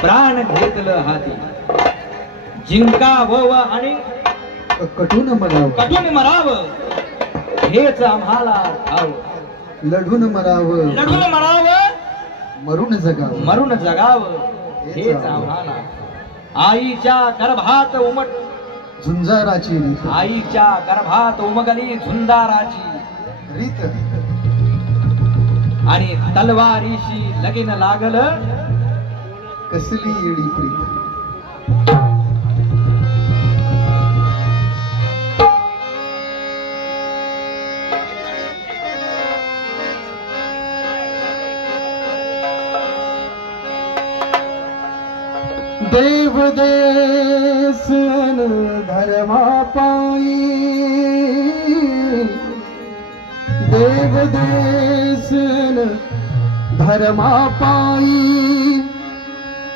प्राण घेतलं हाती, जिंकावं आणि कटून मरावं हेच आम्हाला ठाव. लढून मरावं मरून जगावं हेच आम्हाला. आईच्या गर्भात उमगली झुंजाराची रीत आणि तलवारीशी लगीन लागलं कसली येडी प्रीत. देव देसन धर्मा पायी, देव देसन धर्मा पायी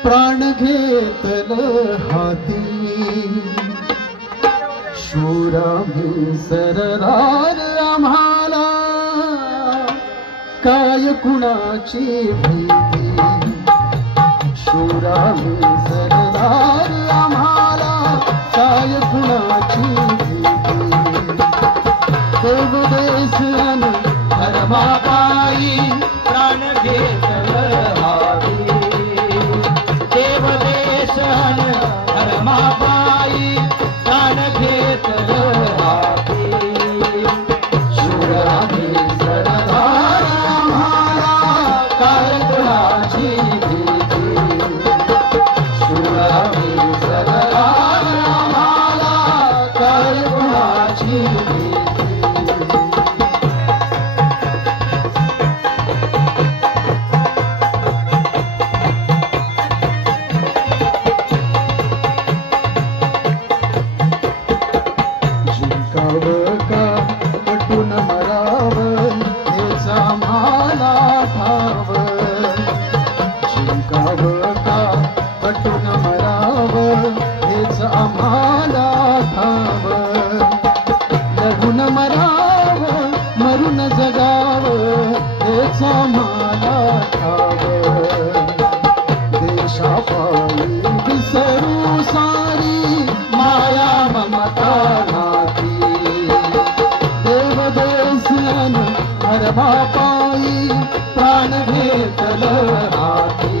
प्राण घेतलं हाती. शूरामी सरदार आम्हाला काय कुणाची भीती. शूरामी सरदार आम्हाला काय कुणाची भीती. देव देसन धर्मा पायी प्राण घेतलं हाती. देव देशन धर्मा पायी प्राण घेतलं हाती. शूरामी सरदार आम्हाला काय कुणाची भीती. शूरामी सरदार आम्हाला काय कुणाची भीती. जिंकावं का कटून मरावं हेच आम्हाला ठाव. जिंकावं का कटून मरावं हेच आम्हाला ठाव. लढून मरावं मरून जगावं हेच आम्हाला ठाव. देशापायी विसरू सारी माया ममता नाती. देव देसन धर्मा पायी प्राण घेतलं हाती.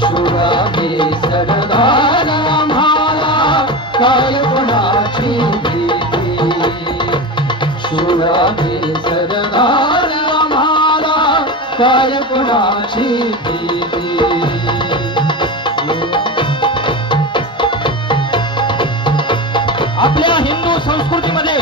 शूरामी सरदार आम्हाला काय कुणाची भीती. शूरामी सरदार आम्हाला काय कुणाची भीती. आपल्या हिंदू संस्कृतीमध्ये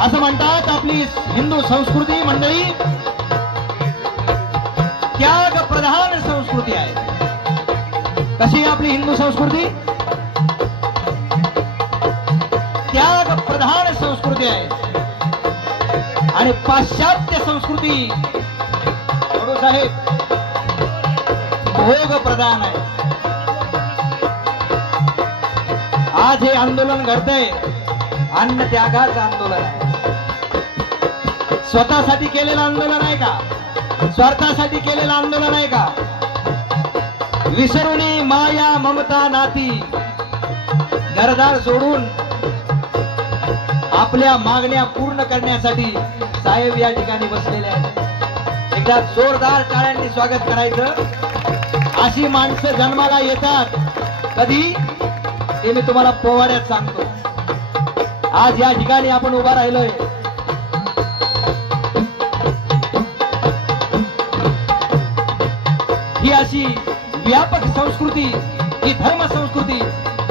असं म्हणतात, आपली हिंदू संस्कृती मंडळी त्याग प्रधान संस्कृती आहे. कशी आपली हिंदू संस्कृती त्याग प्रधान संस्कृती आहे. आणि पाश्चात्य संस्कृती साहेब भोग प्रधान आहे. आज हे आंदोलन घडतंय अन्न त्यागाचं आंदोलन आहे. स्वतःसाठी केलेलं आंदोलन आहे का? स्वार्थासाठी केलेलं आंदोलन आहे का? विसरुनी माया ममता नाती घरदार सोडून आपल्या मागण्या पूर्ण करण्यासाठी साहेब या ठिकाणी बसलेले आहेत. एकदा जोरदार टाळ्यांनी स्वागत करायचं. अशी माणसं जन्माला येतात कधी ते मी तुम्हाला पोवाड्यात सांगतो. आज या ठिकाणी आपण उभा राहिलोय ही अशी व्यापक संस्कृती, ही धर्म संस्कृती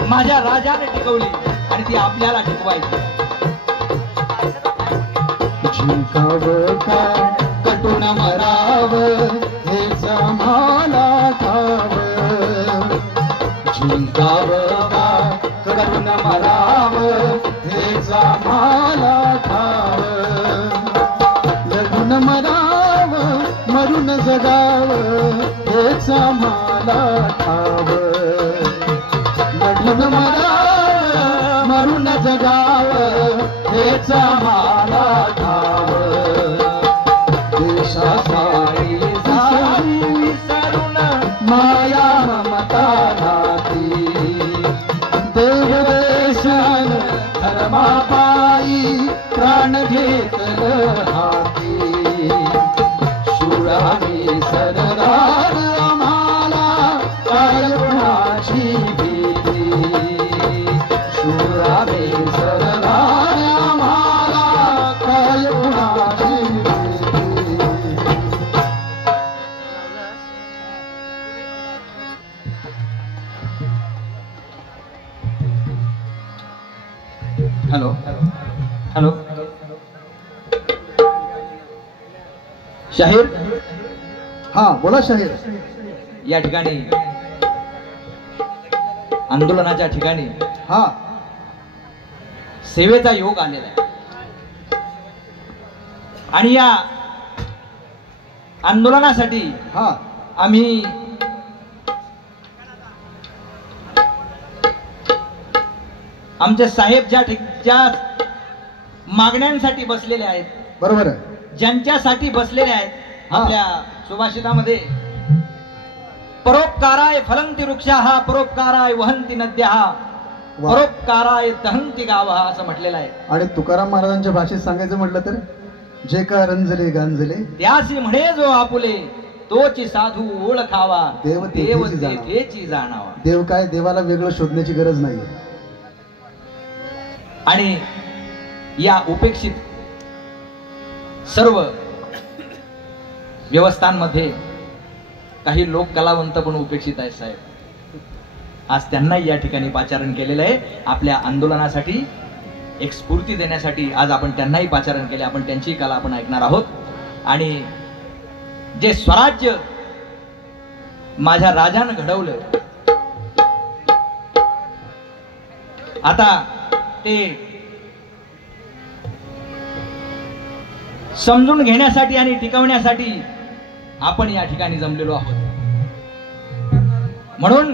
माझ्या राजाने टिकवली आणि ती आपल्याला टिकवायची. जिंकावं का कटून मरावं हेच आम्हाला ठाव. जिंकावं का कटून मरावं हेच आम्हाला ठाव. लढून मरावं मरून जगावं हेच आम्हाला ठाव. लढून मरावं मरून जगावं हेच आम्हाला प्राण घेतलं हाती शूराने सरदार आम्हाला काय कुणाची भीती शूराने सरदार आम्हाला काय कुणाची भीती. हॅलो हॅलो शाहीर. हा बोला शाहीर. या ठिकाणी आंदोलनाच्या ठिकाणी हा सेवेचा योग आलेला आहे आणि या आंदोलनासाठी हा आम्ही आमचे साहेब ज्या मागण्यांसाठी बसलेले आहेत, बरोबर आहे, ज्यांच्यासाठी बसलेले आहेत, हा. आपल्या सुभाषितामध्ये परोपकाराय फलंती वृक्षाः परोपकाराय वहंती नद्याः वा. परोपकाराय दहंती गावः असं म्हटलेलं आहे. आणि तुकाराम महाराजांच्या भाषेत सांगायचं म्हटलं तर जे का रंजले गांजले त्यासी म्हणे जो आपुले तोची साधू ओळखावा देव तेथेची जाणावा. तेथेची जाणावा. देव काय, देवाला वेगळं शोधण्याची गरज नाही. आणि या उपेक्षित सर्व व्यवस्थांमध्ये काही लोक कलावंत पण उपेक्षित आहेत साहेब. आज त्यांनाही या ठिकाणी पाचारण केलेलं आहे. आपल्या आंदोलनासाठी एक स्फूर्ती देण्यासाठी आज आपण त्यांनाही पाचारण केले. आपण त्यांची कला आपण ऐकणार आहोत. आणि जे स्वराज्य माझ्या राजानं घडवलं, आता ते समजून घेण्यासाठी आणि टिकवण्यासाठी आपण या ठिकाणी जमलेलो आहोत. म्हणून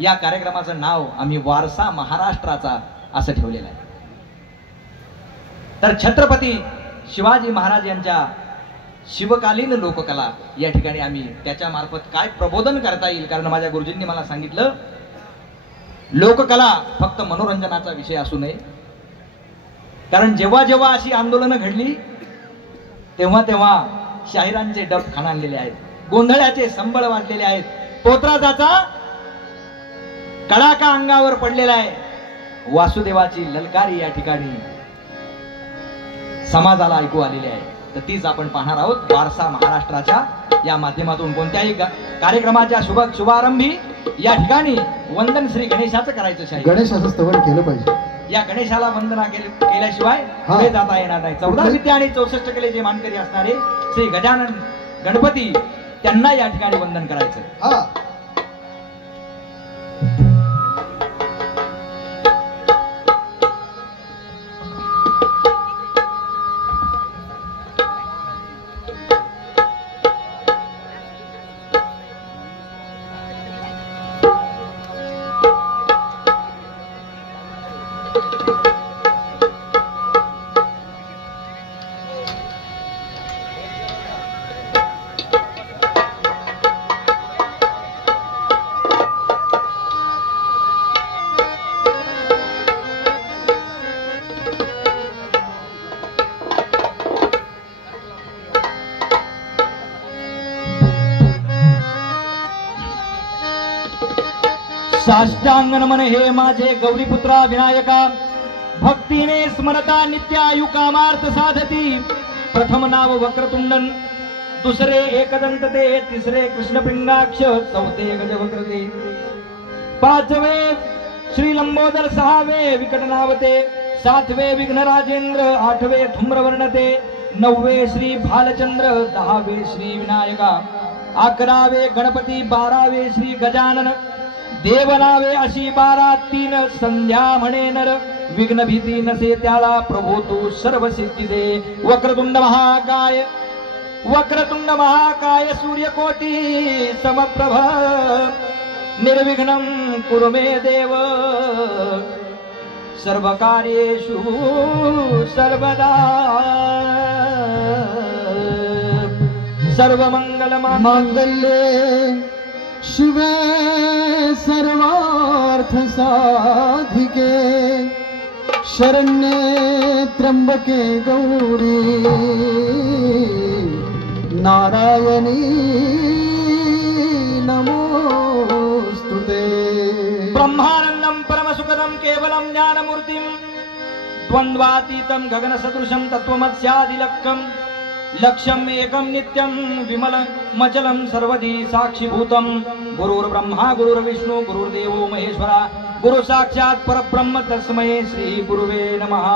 या कार्यक्रमाचं नाव आम्ही वारसा महाराष्ट्राचा असं ठेवलेलं आहे. तर छत्रपती शिवाजी महाराज यांच्या शिवकालीन लोककला या ठिकाणी आम्ही त्याच्या मार्फत काय प्रबोधन करता येईल, कारण माझ्या गुरुजींनी मला सांगितलं लोककला फक्त मनोरंजनाचा विषय असू नये. कारण जेव्हा जेव्हा अशी आंदोलनं घडली तेव्हा तेव्हा शाहिरांचे डब खणाणलेले आहेत, गोंधळाचे संबळ वाजलेले आहेत, पोतराजाचा कडाका अंगावर पडलेला आहे, वासुदेवाची ललकारी या ठिकाणी समाजाला ऐकू आलेली आहे. तर तीच आपण पाहणार आहोत वारसा महाराष्ट्राच्या या माध्यमातून. कोणत्याही कार्यक्रमाच्या शुभारंभी या ठिकाणी वंदन श्री गणेशाचं करायचं आहे. गणेशाचं स्तवन केलं पाहिजे. या गणेशाला वंदना केल्याशिवाय पुढे जाता येणार नाही. 14 विद्या आणि 64 कले जे मानकरी असणारे श्री गजानन गणपती त्यांना या ठिकाणी वंदन करायचं. हा साष्टांग नमन हे माझे गौरीपुत्रा विनायका, भक्तीने स्मरता नित्यायु कामार्थ साधती. प्रथम नाव वक्रतुंडन, दुसरे एकदंत ते, तिसरे कृष्णपिंगाक्ष, चौथे गजवक्रते, पाचवे श्री लंबोदर, सहावे विकटनावते, सातवे विघ्नराजेंद्र, आठवे धूम्रवर्णते, नववे श्री भालचंद्र, 10वे श्री विनायका, 11वे गणपती, 12वे श्री गजानन, देवनावे अशी 12, 3 संध्या म्हणे नर, विघ्न भीती नसे त्याला प्रभू तू सर्व सिद्धी दे. वक्रतुंड महाकाय, वक्रतुंड महाकाय, सूर्यकोटी समप्रभ, निर्विघ्नं कुरु मे देव, सर्व कार्येषु सर्वदा, सर्व मंगल मांगल्ये शिवे सर्वार्थ साधिके, शरण्ये त्र्यंबके गौरी नारायणी नमोस्तुते। ब्रह्मानंदं परमसुखदं केवलं ज्ञानमूर्तिं द्वन्द्वातीतं गगनसदृशं तत्त्वमस्यादिलक्ष्यं लक्ष्यम् एकं नित्यं विमलमचलं सर्वधी साक्षिभूतं गुरुर्ब्रह्मा गुरुर्विष्णु गुरुर्देवो महेश्वरा गुरु साक्षात् परब्रह्म तस्मै श्री गुरुवे नमः।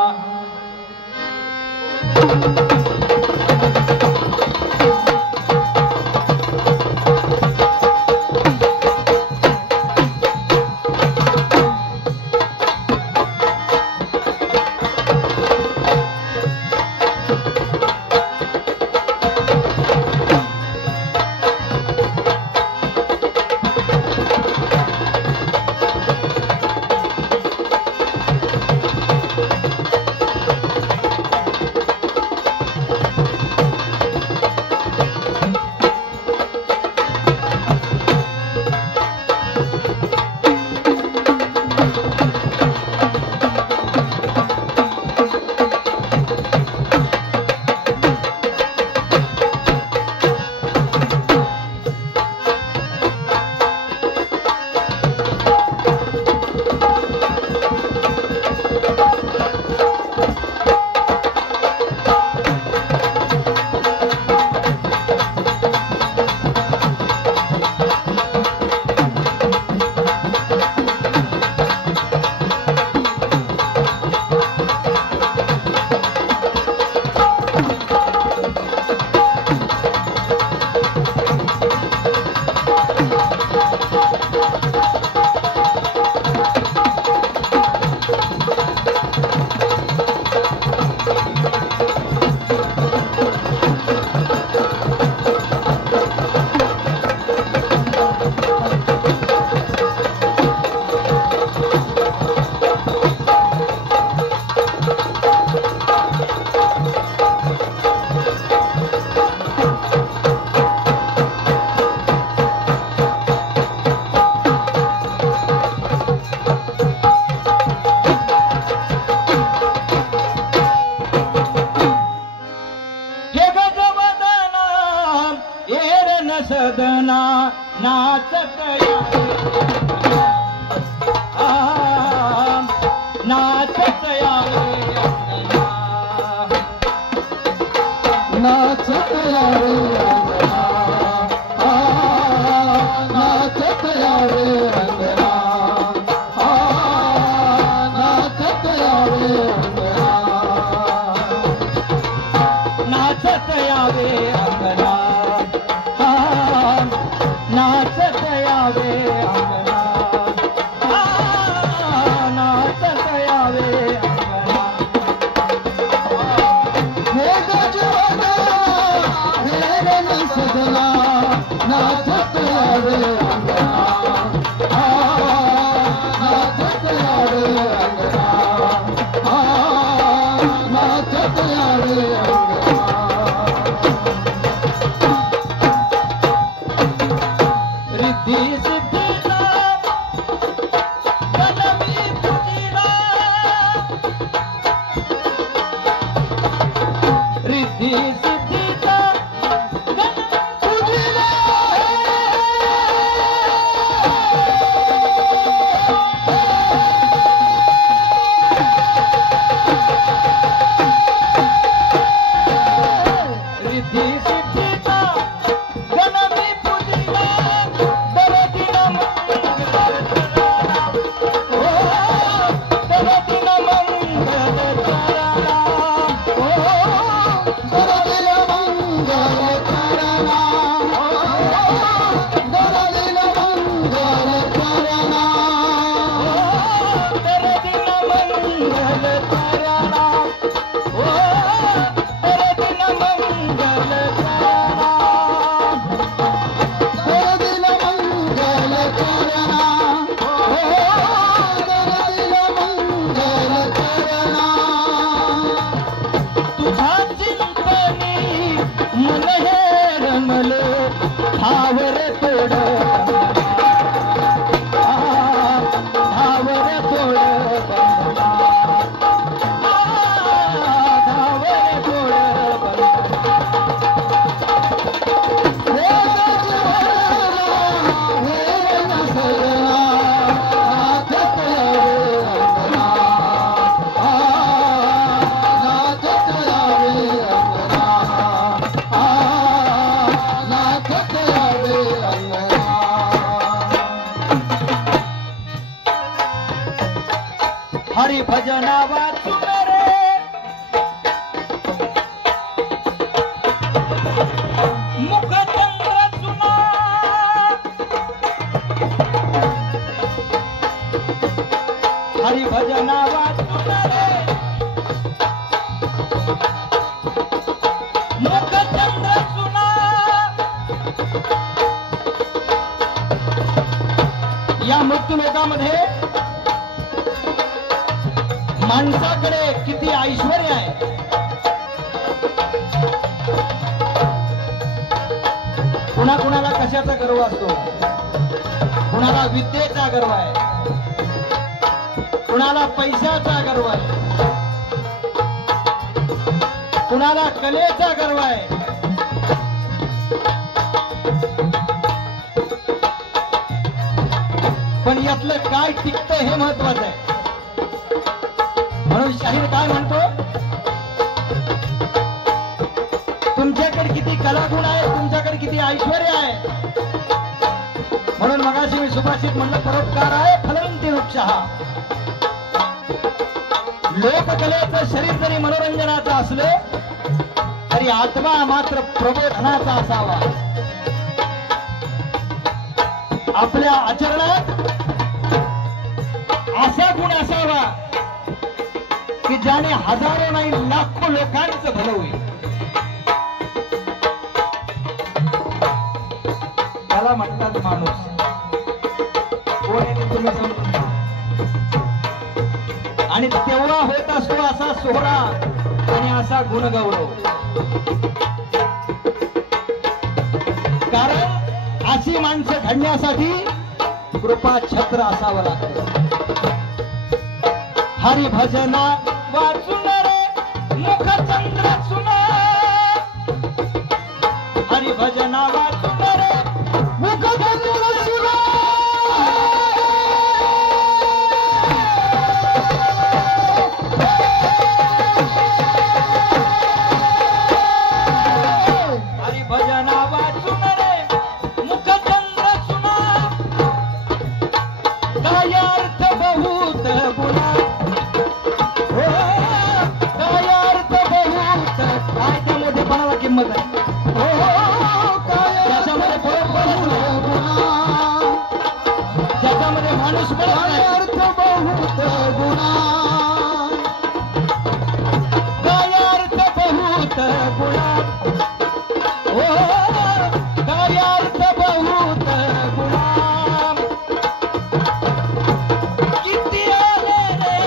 सदना नाचत नाचत नाचत यावे नाचत यावे नाचत यावे नाचत यावे अंगना नाचत यावे अंगना नाचत यावे अंगना हे गजवना हे रण सदना नाचत यावे अंगना नाचत यावे अंगना नाचत यावे अंगना रिद्धि सिद्धीचा गणवी तुझीला रिद्धि सिद्धीचा तुझीला रिद्धि सिद्धीचा गणवी पूजिला दरदिन मंगल दरदिन मंगल दरदिन जगामध्ये माणसाकडे किती ऐश्वर आहे. कुणाकुणाला कशाचा गर्व असतो. कुणाला विद्येचा गर्व आहे, कुणाला पैशाचा गर्व आहे, कुणाला कलेचा गर्व आहे. पण यातलं काय टिकतं हे महत्वाचं आहे. म्हणून शाहीर काय म्हणतो, तुमच्याकडे किती कलागुण आहे, तुमच्याकडे किती ऐश्वर आहे. म्हणून मगाशी मी सुभाषित म्हणलं, परोपकार आहे फलवंती वृक्ष. लोककलेचं शरीर जरी मनोरंजनाचं असलं तरी आत्मा मात्र प्रबोधनाचा असावा. आपल्या आचरणात असा गुण असावा की ज्याने हजारो नाही लाखो लोकांचं भलं होईल. त्याला म्हणतात माणूस. कोण आहे ते तुम्ही समजून घ्या. आणि तेव्हा होत असतो असा सोहळा आणि असा गुणगौरव. कारण अशी माणसं घडण्यासाठी कृपा छत्र असावं लागतं. हरिभजना वाचून रे मुखचंद्र सुना, हरिभजना वाचून रे मुखचंद्र सुना. हरिभजना वाचून रे मुखचंद्र सुना, काय अर्थ बहुत गुणा. काय अर्थ बहुत, काय त्यामध्ये कोणाला किंमत आहे. त्याच्यामध्ये त्याच्यामध्ये माणूस अर्थ बहुत गुणा. काय अर्थ बहुत गुणा, काय अर्थ बहुत गुणा. किती आले रे,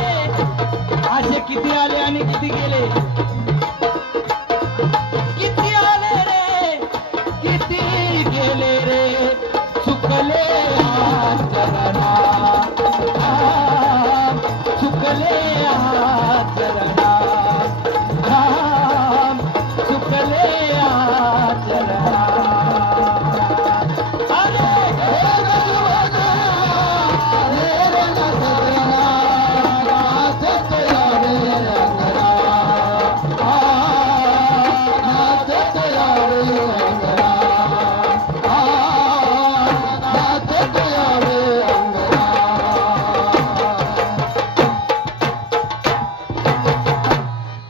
असे किती आले आणि किती गेले. किती आले रे, किती गेले रे, चुकले चरणा, चुकले चरणा, चुकले चरणा.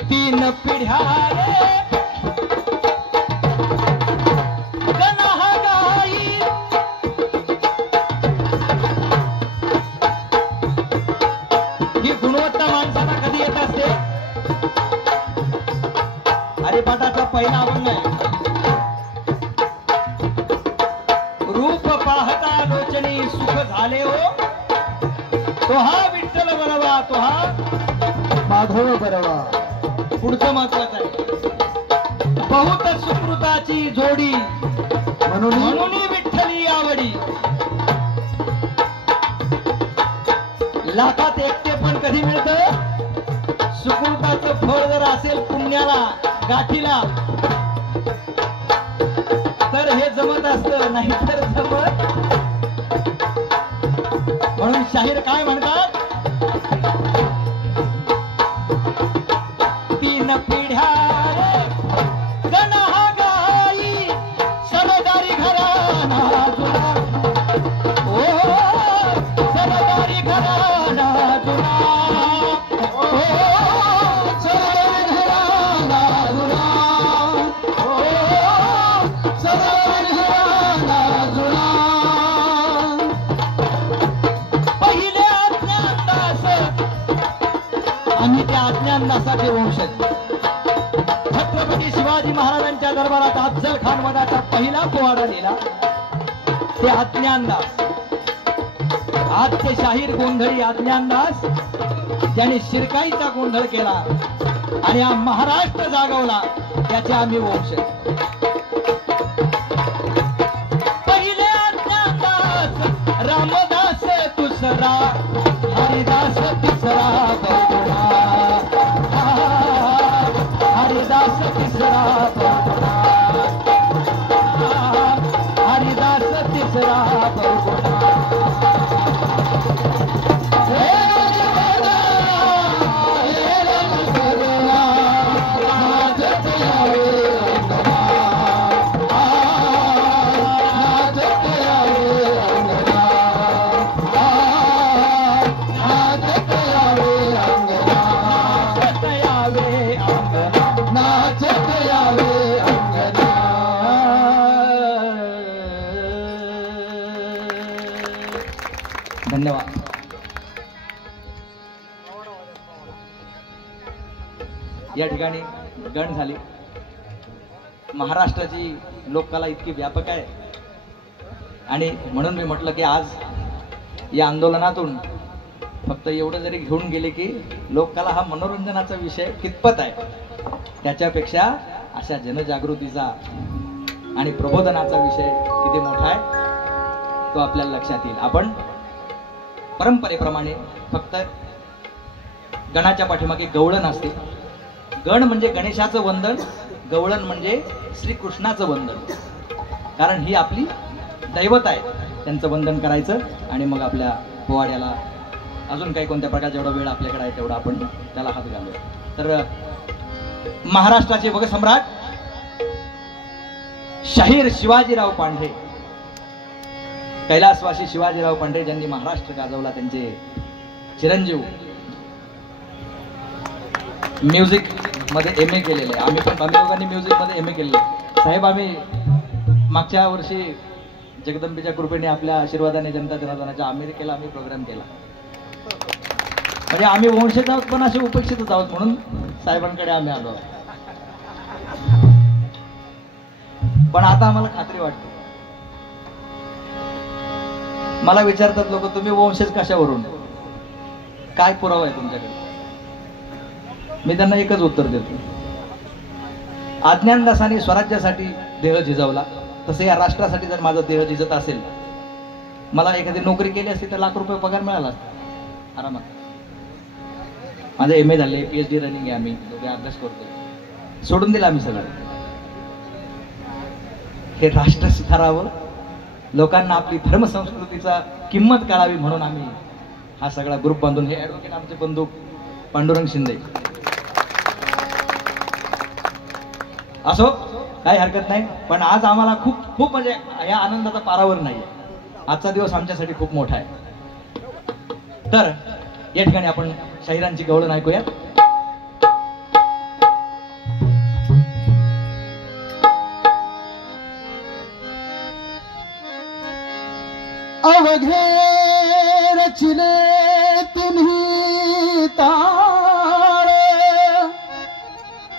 तीन पिढ्या रे गणहगाई, ही गुणवत्ता माणसाला कधी येत असते. हरिपाठाचा पहिला अभंग आहे. रूप पाहता लोचनी सुख झाले हो, तो हा विठ्ठल बरवा, तो हा माधव बरवा. पुढचं महत्वाचं आहे. बहुत सुकृताची जोडी म्हणून विठ्ठली आवडी. लाखात एकटे पण कधी मिळतं. सुकृताचं फळ जर असेल पुण्याला गाठीला तर हे जमत असतं, नाही तर जमत. म्हणून शाहीर काय म्हणतात, तीन पिढ्या गणहगाई, सरदारी घराणा जुना. ओ सरदारी घराणा जुना, ओ सरदारी घराणा जुना, ओ सरदारी घराणा जुना. पहिले अज्ञानदास आणि त्या अज्ञानदासाचे वंशज. छत्रपती शिवाजी महाराजांच्या दरबारात अफजल खान वधाचा पहिला पोवाडा लिहिला ते अज्ञानदास. आजचे शाहीर गोंधळी अज्ञानदास ज्याने शिरकाईचा गोंधळ केला आणि हा महाराष्ट्र जागवला त्याचे आम्ही वंश. पहिले अज्ञानदास रामदास दुसरा हरिदास तिसरा बरगुणा. हरिदास तिसरा बरगुणा. हरिदास तिसरा बरगुणा. धन्यवाद. या ठिकाणी गण झाली. महाराष्ट्राची लोककला इतकी व्यापक आहे आणि म्हणून मी म्हटलं की आज या आंदोलनातून फक्त एवढं जरी घेऊन गेले की लोककला हा मनोरंजनाचा विषय कितपत आहे त्याच्यापेक्षा अशा जनजागृतीचा आणि प्रबोधनाचा विषय किती मोठा आहे तो आपल्याला लक्षात येईल. आपण परंपरेप्रमाणे फक्त गणाच्या पाठीमागे गवळण असते. गण म्हणजे गणेशाचं वंदन, गवळण म्हणजे श्रीकृष्णाचं वंदन. कारण ही आपली दैवत आहे, त्यांचं वंदन करायचं आणि मग आपल्या पोवाड्याला अजून काही कोणत्या प्रकारचा जेवढा वेळ आपल्याकडे आहे तेवढा आपण त्याला हात घालूया. तर महाराष्ट्राचे बघ सम्राट शाहीर शिवाजीराव पांढरे, कैलासवासी शिवाजीराव पांढरे ज्यांनी महाराष्ट्र गाजवला, त्यांचे चिरंजीव म्युझिक मध्ये MA केलेले. आम्ही दोघांनी म्युझिक मध्ये MA केलेले. साहेब आम्ही मागच्या वर्षी जगदंबेच्या कृपेने आपल्या आशीर्वादाने जनता जनार्दनाच्या अमेरिकेला आम्ही प्रोग्राम केला. म्हणजे आम्ही वंशज आहोत पण असे उपेक्षितच आहोत म्हणून साहेबांकडे आम्ही आलो. पण आता आम्हाला खात्री वाटते. मला विचारतात लोक तुम्ही वंशज कशावरून, काय पुरावा आहे तुमच्याकडे? मी त्यांना एकच उत्तर देतो. अज्ञानदासांनी स्वराज्यासाठी देह झिजवला, तसं या राष्ट्रासाठी जर माझा देह झिजत असेल, मला एखादी नोकरी केली असती तर लाख रुपये पगार मिळाला असता आरामात. माझं MA झाले, PhD रनिंग आहे, आम्ही दोघे अभ्यास करतो, सोडून दिला आम्ही सगळं. हे राष्ट्र सुधारावं, लोकांना आपली धर्मसंस्कृतीचा किंमत कळावी म्हणून आम्ही हा सगळा ग्रुप बांधून, हे ॲडव्होकेट आमचे बंधू पांडुरंग शिंदे असो, काही हरकत नाही. पण आज आम्हाला खूप खूप म्हणजे या आनंदाचा पारावर नाही. आजचा दिवस आमच्यासाठी खूप मोठा आहे. तर या ठिकाणी आपण शाहिरांची गवळण ऐकूया. अवघे रचिले तुम्ही ताळ,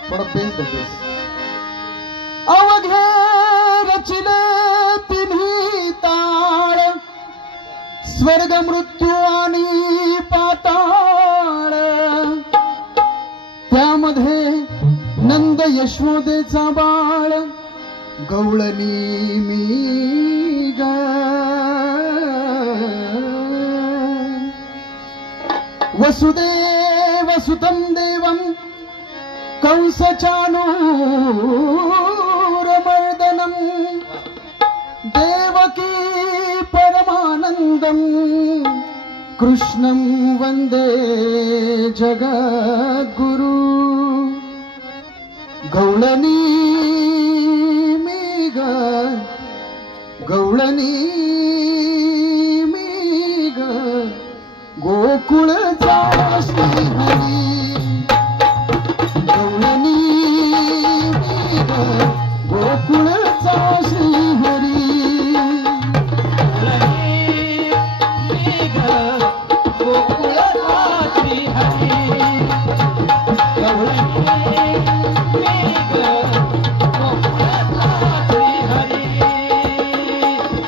थोडं बेस दे बेस. अवघे रचिले तुम्ही ताळ, स्वर्ग मृत्यू आणि पाताळ, त्यामध्ये नंद यशोदेचा बाळ, गवळणी मी ग. वसुदेव सुतं देवं कंसचाणूरमर्दनं, देवकी परमानन्दं, कृष्णं वन्दे जगद्गुरु. गवळणी मी ग, गवळणी मी ग, गोकुळचा श्रीहरी. गवळणी मी ग, गोकुळचा श्रीहरी.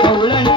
गवळणी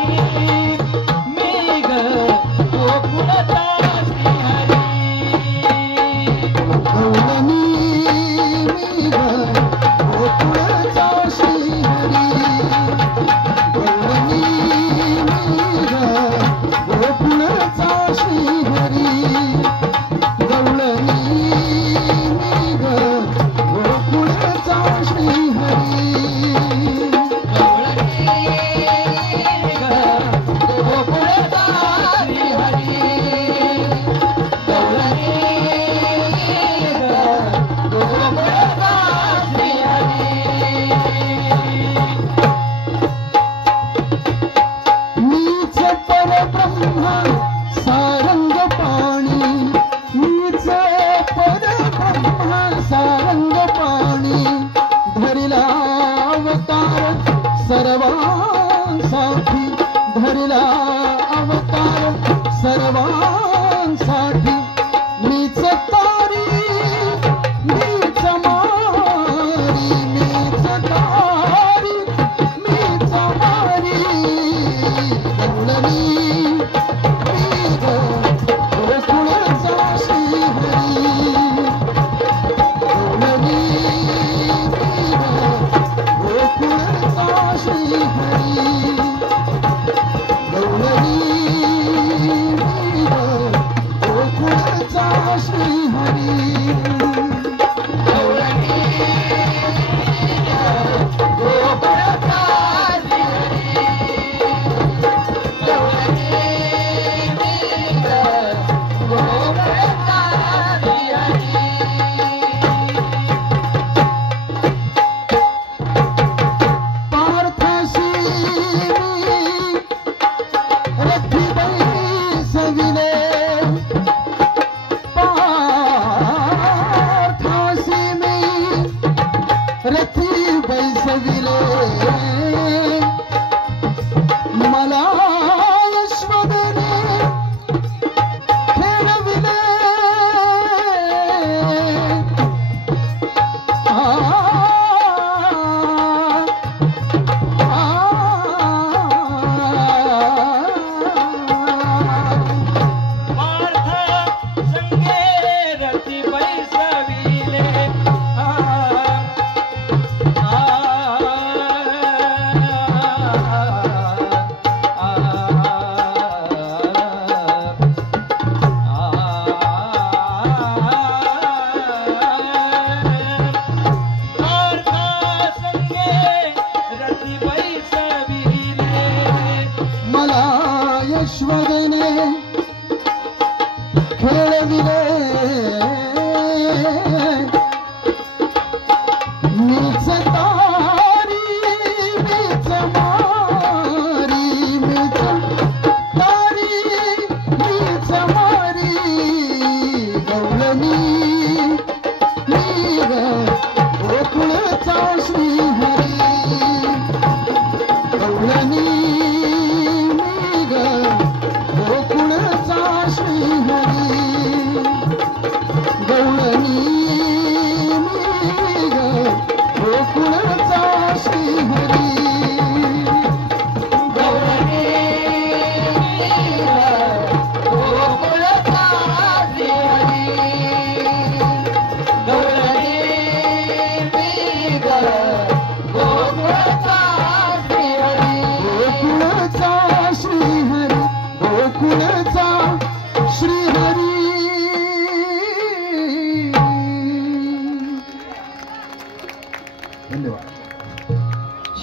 धन्यवाद.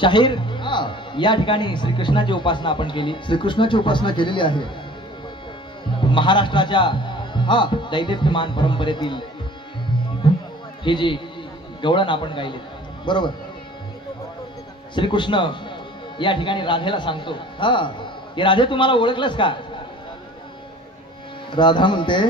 शाहीर हा, या ठिकाणी श्रीकृष्णाची उपासना आपण केली. श्रीकृष्णाची उपासना केलेली आहे. महाराष्ट्राच्या हा, दैदिप्यमान परंपरेतील ही जी गवळण आपण गायली. बरोबर. श्रीकृष्ण या ठिकाणी राधेला सांगतो हा, की राधे तुम्हाला ओळखलंस का? राधा म्हणते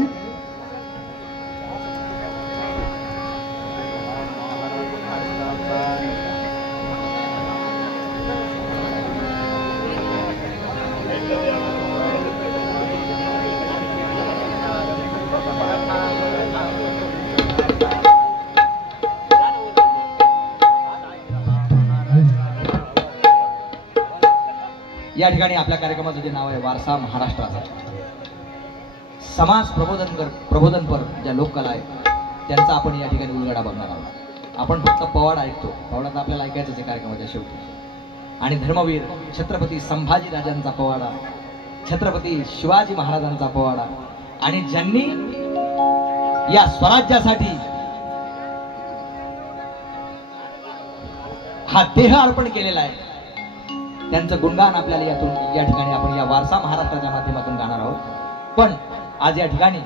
या ठिकाणी आपल्या कार्यक्रमाचं जे नाव आहे वारसा महाराष्ट्राचा. समाज प्रबोधनपर ज्या लोककला आहेत त्यांचा आपण या ठिकाणी उलगडा बघणार आहोत. आपण फक्त पवाड ऐकतो, पवाडा तर आपल्याला ऐकायचंच आहे कार्यक्रमाच्या शेवटी. आणि धर्मवीर छत्रपती संभाजी राजांचा पवाडा, छत्रपती शिवाजी महाराजांचा पवाडा, आणि ज्यांनी या स्वराज्यासाठी हा देह अर्पण केलेला आहे त्यांचं गुणगान आपल्याला या ठिकाणी आपण या वारसा महाराष्ट्राच्या माध्यमातून गाणार आहोत. पण आज या ठिकाणी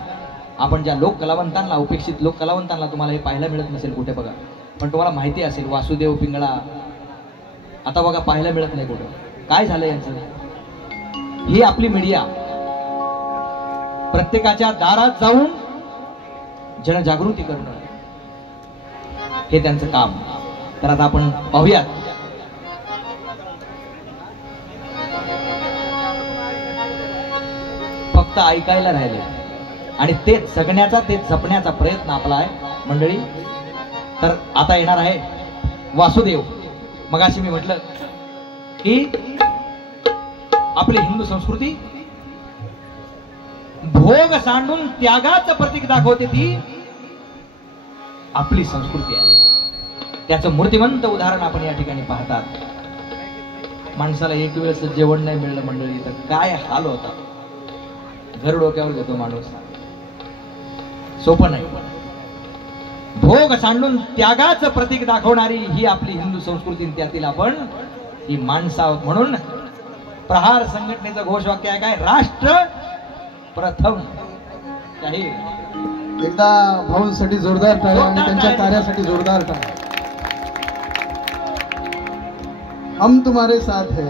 आपण ज्या लोक कलावंतांना, उपेक्षित लोक कलावंतांना तुम्हाला हे पाहायला मिळत नसेल कुठे बघा, पण तुम्हाला माहिती असेल वासुदेव पिंगळा आता बघा पाहायला मिळत नाही कुठं. काय झालं यांचं? ही आपली मीडिया प्रत्येकाच्या दारात जाऊन जनजागृती करणं हे त्यांचं काम. तर आता आपण पाहूयात फक्त ऐकायला राहिले आणि तेच जगण्याचा, तेच जपण्याचा प्रयत्न आपला आहे मंडळी. तर आता येणार आहे वासुदेव. मगाशी मी म्हटलं की आपली हिंदू संस्कृती भोग सांडून त्यागाचं प्रतीक दाखवते, ती आपली संस्कृती आहे. त्याचं मूर्तिमंत उदाहरण आपण या ठिकाणी पाहतात. माणसाला एक वेळेस जेवण नाही मिळलं मंडळी तर काय हाल होता. घर डोक्यावर घेतो माणूस, सोपं नाही. भोग सांडून त्यागाचं प्रतीक दाखवणारी ही आपली हिंदू संस्कृती, त्यातील आपण ही माणसं आहोत. म्हणून प्रहार संघटनेचं घोषवाक्य आहे काय? राष्ट्र प्रथम. काही एकदा भाऊंसाठी जोरदार टाळ्या आणि त्यांच्या कार्यासाठी जोरदार टाळ्या. हम तुम्हारे साथ है,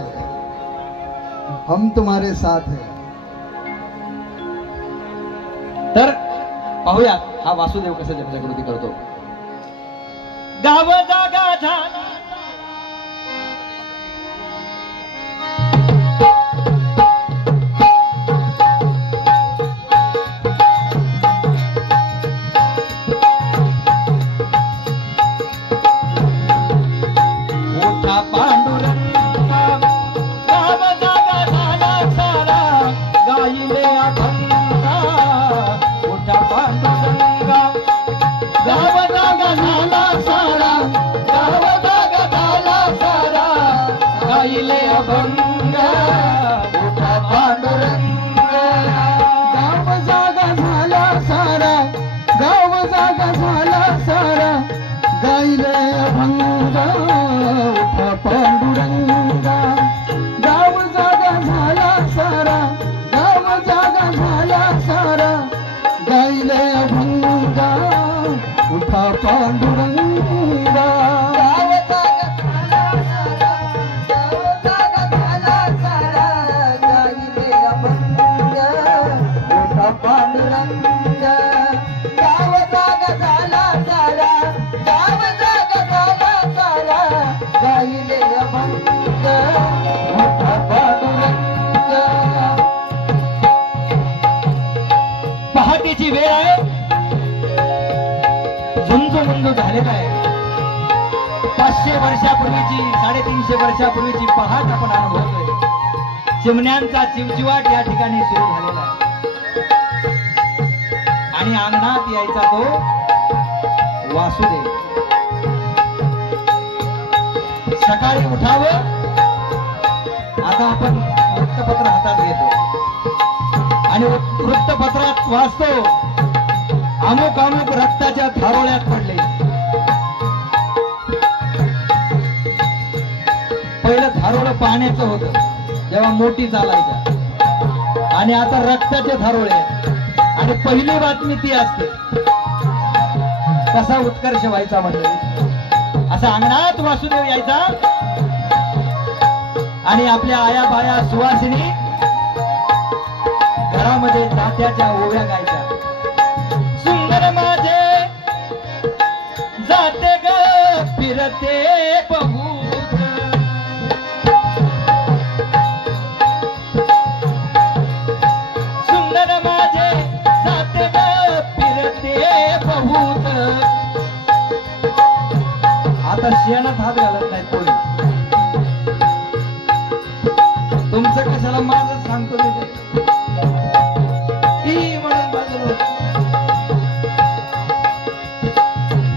हम तुम्हारे साथ है. तर पाहूया हा वासुदेव कसं जनजागृती करतो. गाव जागा झाला मोठा पांडुरंगा, गाव जागा झाला सारा, गायले अभंगा. मोठा पांडुरंगा, गाव जागा झाला सारा, गाव जागा झाला सारा, गायले अभंगा. मोठा पांडुरंगा, गाव जागा झाला सारा, गाव जागा झाला सारा, गायले अभंगा. उठा पांडुरंगा, गाव जागा झाला सारा, गाव जागा झाला सारा, गायले अभंगा. उठा पांडुरंगा, गाव जागा झाला सारा, गाव जागा झाला सारा, गायले अभंगा. उठा पांडुरंगा, गाव जागा झाला सारा, गाव जागा झाला सारा, गायले अभंगा. उठा पांडुरंगा. पहाटेची वेळ आहे, झुंजू झालेला आहे. 500 वर्षापूर्वीची, 350 वर्षापूर्वीची पहाट आपण अनुभवतोय. चिमण्यांचा चिवचिवाट या ठिकाणी सुरू झालेला आहे आणि अंगणात यायचा तो वासुदेव. सकाळी उठावं, आता आपण वृत्तपत्र हातात घेतो आणि वृत्तपत्रात वाचतो अमुक अमुक रक्ताच्या थारोळ्यात पडले. थारोळ पाण्याचं होतं जेव्हा मोठी चालायच्या आणि आता रक्ताचे थारोळे आणि पहिली बातमी ती असते कसा उत्कर्ष व्हायचा म्हणजे असा अंगणात वासुदेव यायचा आणि आपल्या आया बाया सुवासिनी घरामध्ये जात्याच्या ओव्या गायच्या सुंदर माझे जाते ग फिरते बहुत सुंदर माझे जाते ग फिरते बहुत आता शेणात हात घालत नाही कोणी तुमचं कशाला माझं सांगतो मी म्हणून बाजूला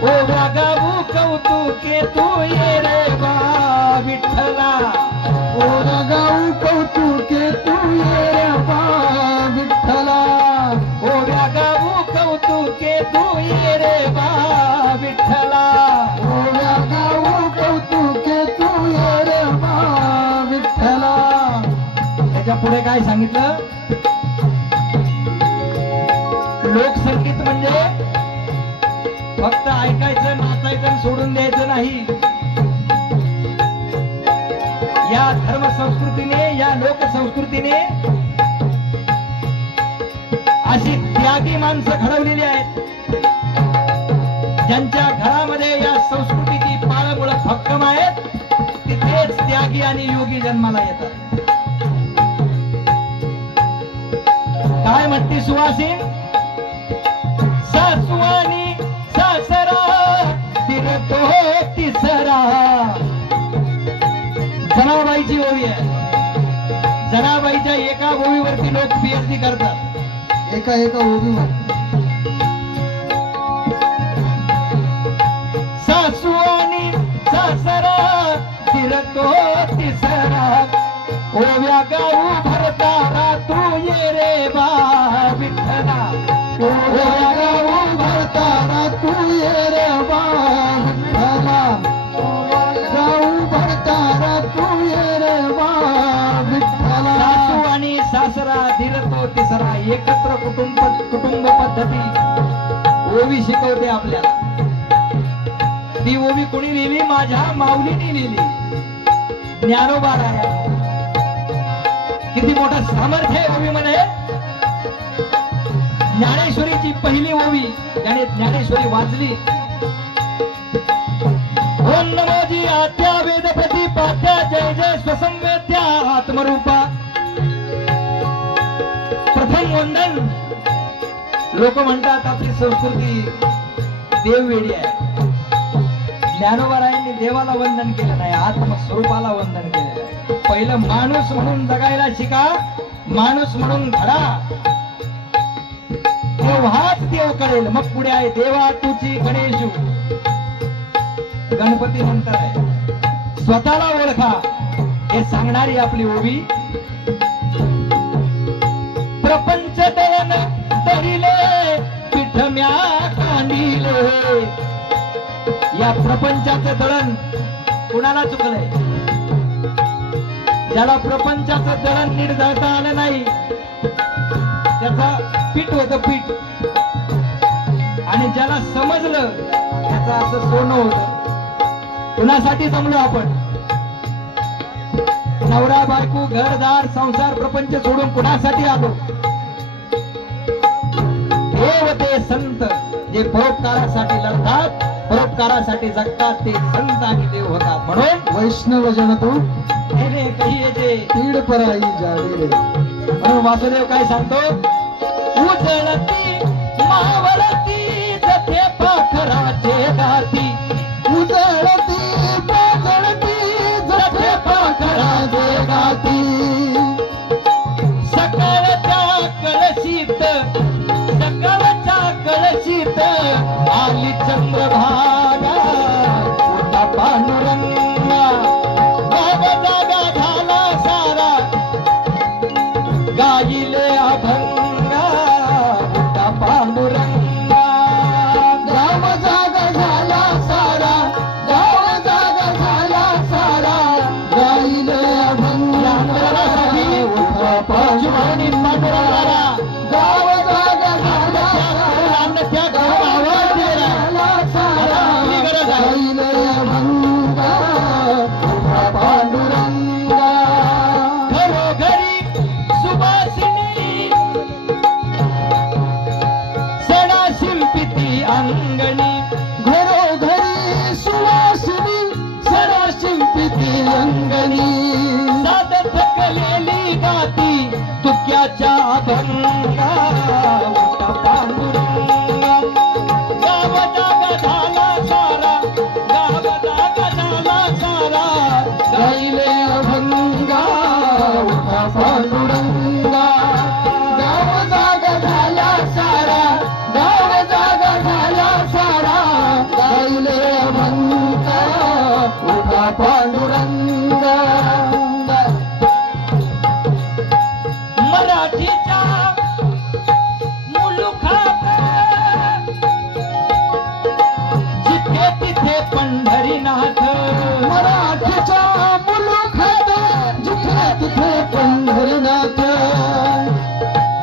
ओ गाऊ कौतुके तू ये रे बा विठ्ठला ओ गाऊ कौतुके तू ये रे बा विठ्ठला ओ गाऊ कौतुके तू ये रे बा विठ्ठला ओ गाऊ कौतुके तू ये रे बा विठ्ठला. त्याच्या पुढे काय सांगितलं लोकसंगीत म्हणजे फक्त ऐकायचं नाचायचं आणि सोडून द्यायचं नाही. या धर्म संस्कृतीने या लोकसंस्कृतीने अशी त्यागी माणसं घडवलेली आहेत ज्यांच्या घरामध्ये या संस्कृतीची पाळमुळं भक्कम आहेत तिथेच त्यागी आणि योगी जन्माला येतात. काय म्हणते सुवासीन सासुवानी सासरा फिरतो तिसरा जनाबाईची ओवी आहे. जनाबाईच्या एका ओवीवरती लोक पीएचडी करतात. एका ओवीवर सासुवानी सासरा फिरतो तिसरा ओव्या गाऊ भरतारा तू ये रे बा विठ्ठला ओव्या गाऊ भरतारा तू ये रे बा विठ्ठला गाऊ भरतारा तू ये रे बा विठ्ठला. सासू आणि सासरा धीरतो तिसरा एकत्र कुटुंब पद्धती ओवी शिकवते आपल्याला. ती ओवी कोणी लिहिली माझ्या माऊलीने लिहिली ज्ञानोबा राया. किती मोठं सामर्थ्य आहे ओवी मध्ये. ज्ञानेश्वरीची पहिली ओवी त्याने ज्ञानेश्वरी वाचली ओम नमोजी आद्या वेद प्रतिपाद्या जय जय स्वसंवेद्या आत्मरूपा. प्रथम वंदन. लोक म्हणतात आपली संस्कृती देववेडी आहे. ज्ञानोबारायांनी देवाला वंदन केलं नाही आत्मस्वरूपाला वंदन केलेलं आहे. पहिलं माणूस म्हणून जगायला शिका माणूस म्हणून घडा तेव्हाच देव कळेल. मग पुढे आहे देवा तुझी गणेशू गणपती नंतर आहे. स्वतःला ओळखा हे सांगणारी आपली ओवी. प्रपंच दळण दळिले पिठम्या कांडिले. या प्रपंचाचं दळण कुणाला चुकलंय. ज्याला प्रपंचाचं दळण नीट दळता आलं नाही त्याचा पीठ होतं पीठ आणि ज्याला समजलं त्याचं असं सोनं होतं. कुणासाठी जमलो आपण. नवरा बायको घरदार संसार प्रपंच सोडून कुणासाठी आलो. देव ते संत जे परोपकारासाठी लढतात परोपकारासाठी जगतात ते संत आणि देव होतात. म्हणून वैष्णव जन तू कहिये तीड पराई जाडे रे. म्हणून वासुदेव काय सांगतो उजळती मावळती जथे पाखराचे गाती. उजळती पाजळती जथे पाखराचे गाती. सकाळच्या कळशीत आली चंद्रभागा उठा पांडुरंगा. गाव जागा झाला सारा गायिले अभंगा उठा पांडुरंगा. गाव जागा झाला पांडुरंग मराठीच्या मुलुखात जिथे तिथे पंढरीनाथ मराठीच्या मुलुखात जिथे तिथे पंढरीनाथ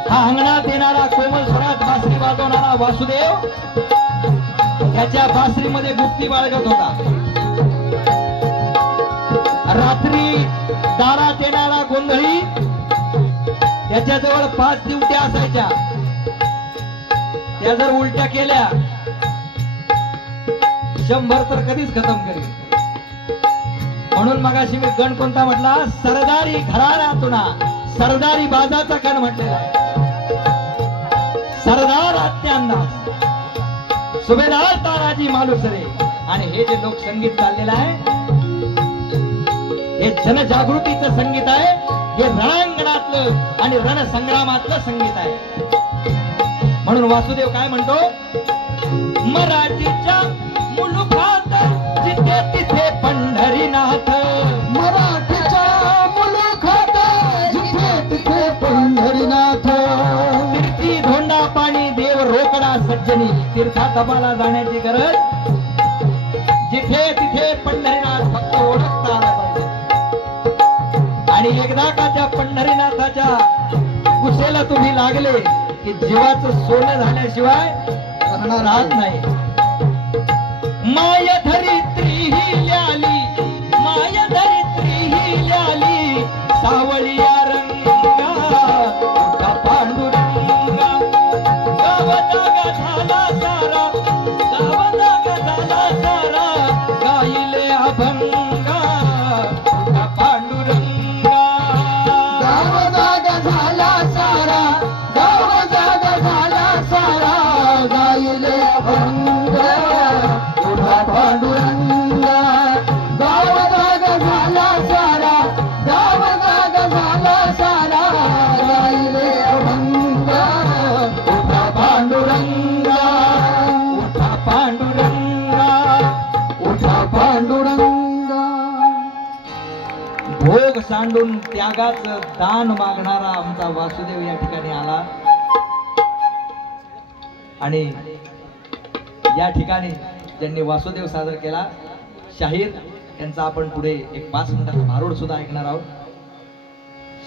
हा अंगणात येणारा कोमल स्वरात बासरी वाजवणारा वासुदेव त्याच्या बासरीमध्ये गुप्ती बाळगत होता. रात्री दारात येणारा गोंधळी त्याच्याजवळ 5 दिवट्या असायच्या. त्या जर उलट्या केल्या 100 तर कधीच खतम करेल. म्हणून मगाशी मी गण कोणता म्हटला? सरदारी घराण्यातुना सरदारी बाजाचा गण म्हटलेला आहे. सरदार अत्यांदाज सुभेदार तानाजी मालुसरे. आणि हे जे लोकसंगीत चाललेलं आहे हे जनजागृतीचं संगीत आहे. हे रणांगणातलं आणि रणसंग्रामातलं संगीत आहे. म्हणून वासुदेव काय म्हणतो? मराठीच्या मुलुखात जिथे तिथे पंढरीनाथ मराठीच्या मुलुखात जिथे तिथे पंढरीनाथ तीर्थी धोंडा पाणी देव रोकडा सज्जनी तीर्था तपाला जाण्याची गरज जिथे तिथे पंढरीनाथ फक्त ओळखता आला पाहिजे. आणि एकदा का त्या पंढरीनाथाच्या कुसेला तुम्ही लागले की जीवाचं सोनं झाल्याशिवाय राहत नाही. माय धरित्री ही ल्याली माय धरित्री ही ल्याली सावळिया रंगा उठा पांडुरंगा गाव जागा झाला सारा गाव जागा झाला सारा गायले अभंगा उठा पांडुरंगा गाव जागा झाला सारा गाव जागा झाला सारा गायले अभंग उठा पांडुरंग गाव जागा झाला सारा गाव जागा झाला सारा गायले अभंग उठा पांडुरंगा उठा पांडुरंगा उठा पांडुरंगा. भोग सांडून त्यागाचं दान मागणारा आमचा वासुदेव या ठिकाणी आला. आणि या ठिकाणी ज्यांनी वासुदेव सादर केला शाहीर यांचा आपण पुढे एक 5 मिनिटाचा भारूड सुद्धा ऐकणार आहोत.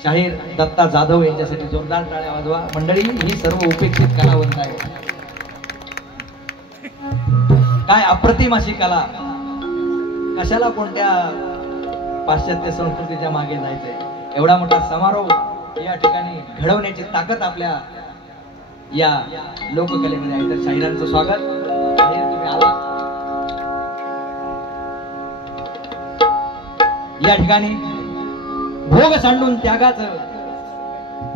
शाहीर दत्ता जाधव यांच्यासाठी जोरदार टाळ्या वाजवा. मंडळी ही सर्व उपेक्षित कलावंत आहे. काय अप्रतिम अशी कला. कशाला कोणत्या पाश्चात्य संस्कृतीच्या मागे जायचंय. एवढा मोठा समारोह या ठिकाणी घडवण्याची ताकद आपल्या या लोककलेमध्ये आहे. तर शाहिरांचं स्वागत. शाहीर तुम्ही आला. या ठिकाणी भोग सांडून त्यागाचं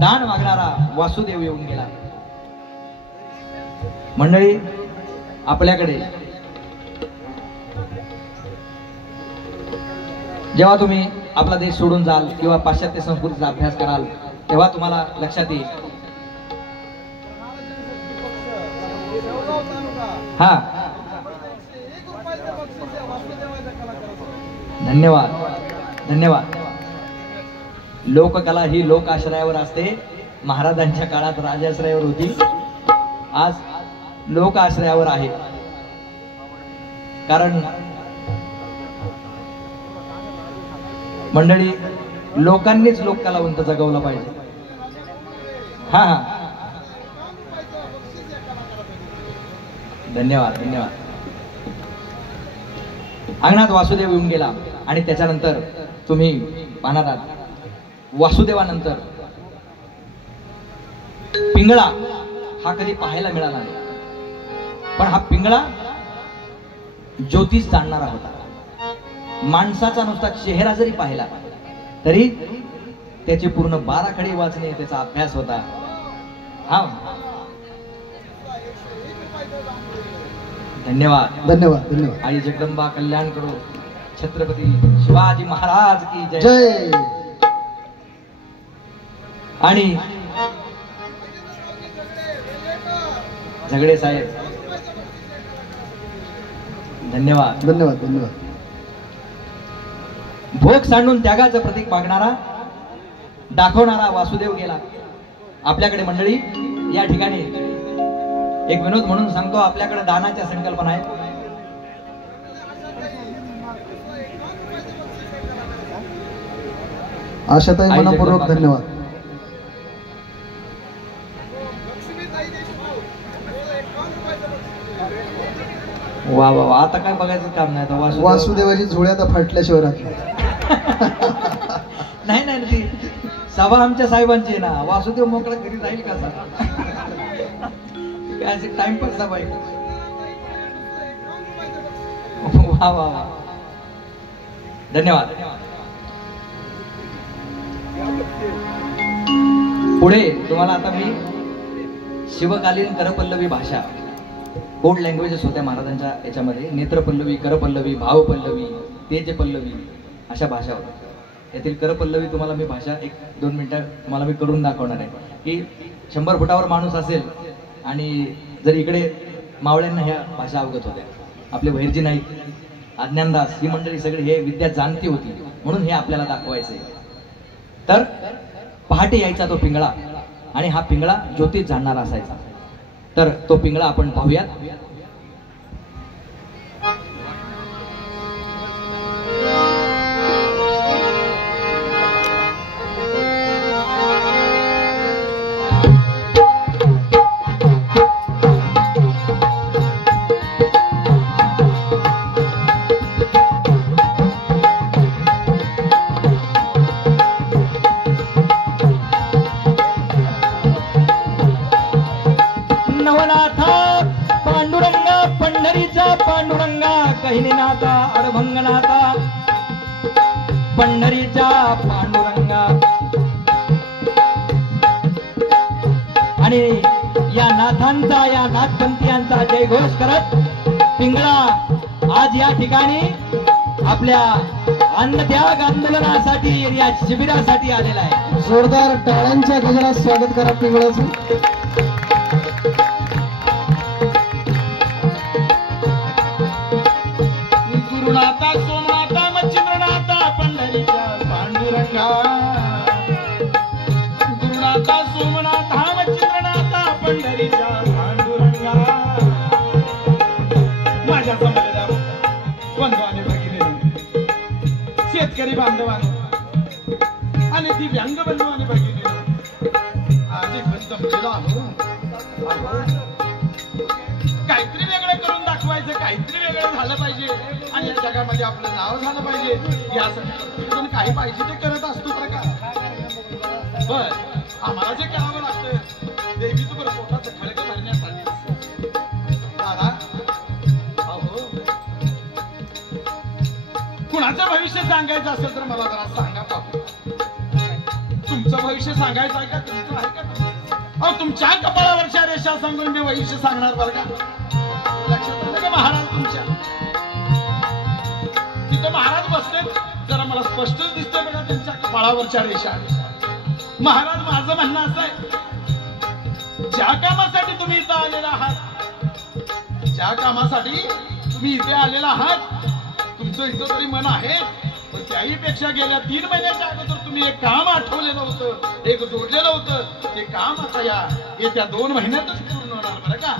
दान मागणारा वासुदेव येऊन गेला. मंडळी आपल्याकडे जेव्हा तुम्ही आपला देश सोडून जाल किंवा पाश्चात्य संस्कृतीचा अभ्यास कराल तेव्हा तुम्हाला लक्षात येईल. हा धन्यवाद धन्यवाद. लोककला ही लोकाश्रयावर असते. महाराजांच्या काळात राजाश्रयावर होती. आज लोकाश्रयावर आहे. कारण मंडळी लोकांनीच लोककलावंत जगवला पाहिजे. हा हा धन्यवाद धन्यवाद. अंगणात वासुदेव येऊन गेला आणि त्याच्यानंतर तुम्ही पाहणार आहात वासुदेवानंतर पिंगळा हा कधी पाहायला मिळाला नाही. पण हा पिंगळा ज्योतिष जाणणारा होता. माणसाचा नुसता चेहरा जरी पाहिला तरी त्याची पूर्ण 12 खडी वाचणे त्याचा अभ्यास होता. हा धन्यवाद धन्यवाद धन्यवाद. आई जगदंबा कल्याण करो. छत्रपती शिवाजी महाराज की जय. जय. आणि झगडे साहेब धन्यवाद धन्यवाद धन्यवाद. भोग सांडून त्यागाचं प्रतीक मागणारा दाखवणारा वासुदेव गेला. आपल्याकडे मंडळी या ठिकाणी एक विनोद म्हणून सांगतो, आपल्याकडे दानाच्या संकल्पना आहेत. आशाताई मनपूर्वक धन्यवाद. वा वा वा, आता काय बघायचं काम नाही. आता वासुदेवाची झोळ्या तर फाटल्याशिवाय राहते. नाही नाही, ती सभा आमच्या साहेबांची ना. वासुदेव मोकळा घरी राहील का काय असे टाइमपास सभा आहे. वा वा वा, धन्यवाद. पुढे तुम्हाला आता मी शिवकालीन करपल्लवी भाषा, कोड लँग्वेजेस होत्या महाराजांच्या याच्यामध्ये. नेत्रपल्लवी, करपल्लवी, भावपल्लवी, तेजपल्लवी अशा भाषा होत्या. यातील करपल्लवी तुम्हाला मी भाषा 1-2 मिनिटं तुम्हाला मी करून दाखवणार आहे की 100 फुटावर माणूस असेल आणि जर इकडे मावळ्यांना ह्या भाषा अवगत होत्या. आपले भैरजी नाईक, अज्ञानदास ही मंडळी सगळी हे विद्या जाणती होती, म्हणून हे आपल्याला दाखवायचंय. तर पहाटे यायचा तो पिंगळा आणि हा पिंगळा ज्योतीत जाणणारा असायचा. तर तो पिंगळा आपण पाहूयात. नाथा अडभंगनाथा पंढरीच्या पांडुरंगा. आणि या नाथांचा, या नाथपंथीयांचा जयघोष करत पिंगळा आज या ठिकाणी आपल्या अन्नत्याग आंदोलनासाठी, या शिबिरासाठी आलेला आहे. जोरदार टाळ्यांच्या गजरात स्वागत करा पिंगळाचं. गुरुनाथा सोमनाथा मच्छिंद्रनाथा पंढरीच्या पांडुरंगा. गुरुनाथा सोमनाथा मच्छिंद्रनाथा पंढरीच्या पांडुरंगा. माझ्या समजल्या बंधवाने भगिनी, शेतकरी बांधवाने आणि दिव्यांग बंधवाने भगिनी, आज एक जमलेला काहीतरी वेगळं करून दाखवायचं, काहीतरी वेगळं झालं पाहिजे आणि या जगामध्ये आपलं नाव झालं पाहिजे. यासाठी पण काही पाहिजे ते करत असतो बरं का. बर आम्हाला जे करावं लागतं देवी तू बरं पोटाचं खळग भरण्यासाठी. दादा अहो, कुणाचं भविष्य सांगायचं असेल तर मला जरा सांगा बाबू. तुमचं भविष्य सांगायचं आहे का? तुमचं आहे का? अहो, तुमच्या कपाळावरच्या रेषा सांगून मी भविष्य सांगणार बरं का. लक्षात आलं का महाराज तुमच्या? तिथं महाराज बसले, जरा मला स्पष्टच दिसतंय बघा त्यांच्या कपाळावरच्या रेषा. महाराज माझं म्हणणं असं आहे, ज्या कामासाठी तुम्ही इथं आलेला आहात, ज्या कामासाठी तुम्ही इथे आलेला आहात, तुमचं इथं तरी मन आहे, पण त्याही पेक्षा गेल्या 3 महिन्याच्या अगोदर तुम्ही एक काम आठवलेलं होतं, एक जोडलेलं होतं. ते काम आता या येत्या 2 महिन्यातच पूर्ण होणार बरं का.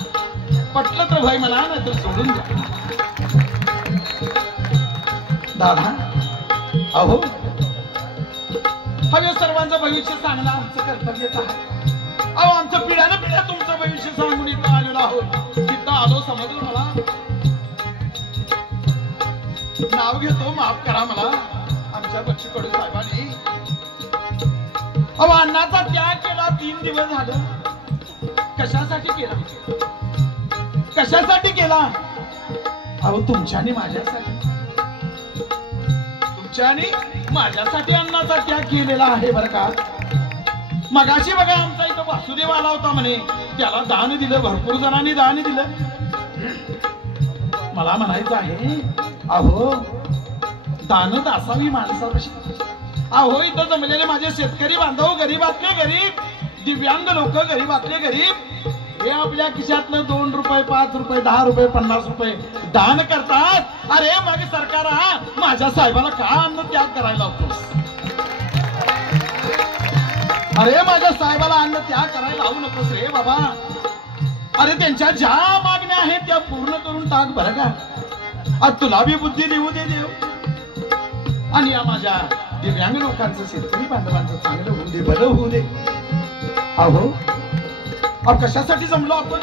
पटलं तर भाई मला, नाही तर सोडून द्या. दादा अहो, हवे सर्वांचं भविष्य सांगणं आमचं कर्तव्यच आहे. अहो, आमचं पिढ्यानं पिढ्या तुमचं भविष्य सांगून इथं आलेलो आहोत. तिथं आलो समजलं मला. नाव घेतो, माफ करा मला. आमच्या बच्चू कडू साहेबांनी अहो अन्नाचा त्याग केला 3 दिवस झालं. कशासाठी केला? कशासाठी केला? अहो तुमच्या आणि माझ्यासाठी, तुमच्या आणि माझ्यासाठी अन्नाचा त्याग केलेला आहे बरं का. मगाशी बघा आमचा इथं वासुदेव आला होता म्हणे, त्याला दान दिलं, भरपूर जणांनी दान दिलं. मला म्हणायचं आहे, अहो दानत असावी माणसाविषयी. अहो इथं जमलेले माझे शेतकरी बांधव, गरीबातले गरीब, दिव्यांग लोक, गरीबातले गरीब, हे आपल्या खिशातलं 2 रुपये 5 रुपये 10 रुपये 50 रुपये दान करतात. अरे मग सरकार माझ्या साहेबाला का अन्न त्याग करायला लावतोस? अरे माझ्या साहेबाला अन्न त्याग करायला लावू नकोस रे बाबा. अरे त्यांच्या ज्या मागण्या आहेत त्या पूर्ण करून टाक बरं का. आज तुला बी बुद्धी देऊ दे देव. आणि या माझ्या दिव्यांग लोकांचं शेतकरी बांधवांचं चांगलं होऊ दे, बरं होऊ दे. अहो कशासाठी जमलो आपण?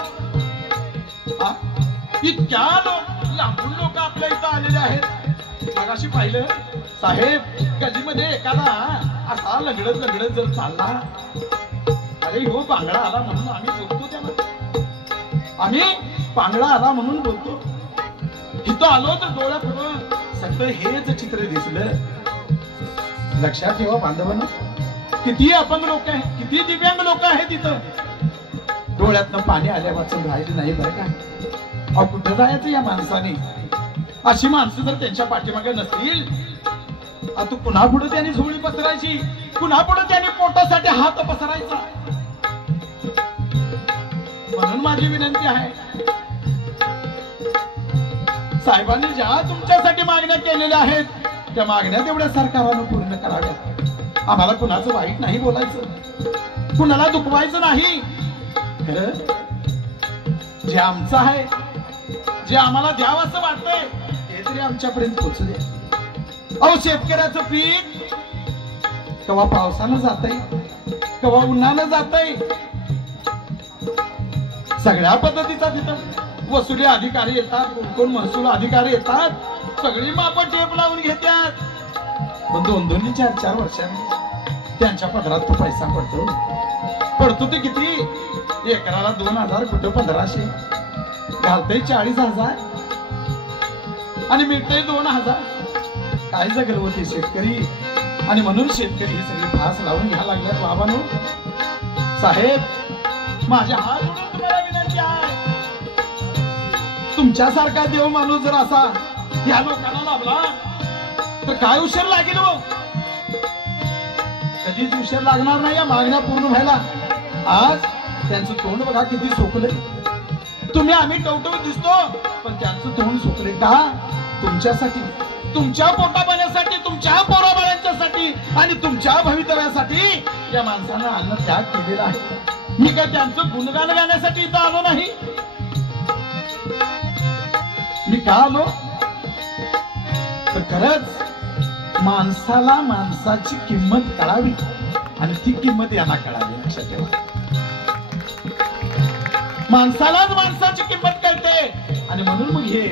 इतक्या लांबून लोक आपल्या इथं आलेले आहेत. मगाशी पाहिलं साहेब गल्लीमध्ये एखादा असा लगडत जर चालला, अरे हो बांगडा आला म्हणून आम्ही बोलतो त्याला. आम्ही बांगडा आला म्हणून बोलतो. इथं आलो तर डोळ्यापुढं सगळं हेच चित्र दिसलं. लक्षात ठेवा बांधवांनो, किती अपंग लोक आहेत, किती दिव्यांग लोक आहेत तिथं. डोळ्यातनं पाणी आल्या वाचून राहिलं नाही बरं का. अहो कुठं जायचं या माणसाने? अशी माणसं जर त्यांच्या पाठीमागे नसतील, तू पुन्हा पुढे त्यांनी झोळी पसरायची, पुन्हा पुढे त्यांनी पोटासाठी हात पसरायचा. म्हणून माझी विनंती आहे, साहेबांनी ज्या तुमच्यासाठी मागण्या केलेल्या आहेत त्या मागण्या तेवढ्या सरकारनं पूर्ण कराव्या. आम्हाला कुणाचं वाईट नाही बोलायचं, कुणाला दुखवायचं नाही. जे आमचं आहे, जे आम्हाला द्यावं असं वाटतंय ते तरी आमच्यापर्यंत पोहोचू दे. अहो शेतकऱ्याचं पीक कवा पावसानं जातंय, कवा उन्हानं जातंय. सगळ्या पद्धतीचा तिथं वसुली अधिकारी येतात, कोण महसूल अधिकारी येतात, सगळी माप टेप लावून घेतात. पण 2-2 4-4 वर्षांनी त्यांच्या पदरात तो पैसा पडतो ते किती? एकराला 2000, कुठं 1500, घालतय 40,000 आणि मिळतंय 2000. काय जगल होते शेतकरी. आणि म्हणून शेतकरी हे सगळे फास लावून घ्यायला लागल्यात. बाबांनो साहेब माझ्या हात जोडून तुम्हाला विनंती आहे, तुमच्यासारखा देव माणूस जर असा या लोकांना लाभला तर काय उशीर लागेल हो? कधीच उशीर लागणार नाही या मागण्या पूर्ण व्हायला. आज त्यांचं तोंड बघा किती सोकलंय. तुम्ही आम्ही टवटवीत दिसतो पण त्यांचं तोंड सोकले का? तुमच्यासाठी, तुमच्या पोटापाण्यासाठी, तुमच्या पोराबाळांच्यासाठी आणि तुमच्या भवितव्यासाठी या माणसानं अन्न त्याग केलेला आहे. मी काय त्यांचं गुणगान गाण्यासाठी इथं आलो नाही. मी का आलो तर खरंच माणसाला माणसाची किंमत कळावी आणि ती किंमत यांना कळावी. लक्षात ठेवा, माणसालाच माणसाची किंमत कळते. आणि म्हणून मग हे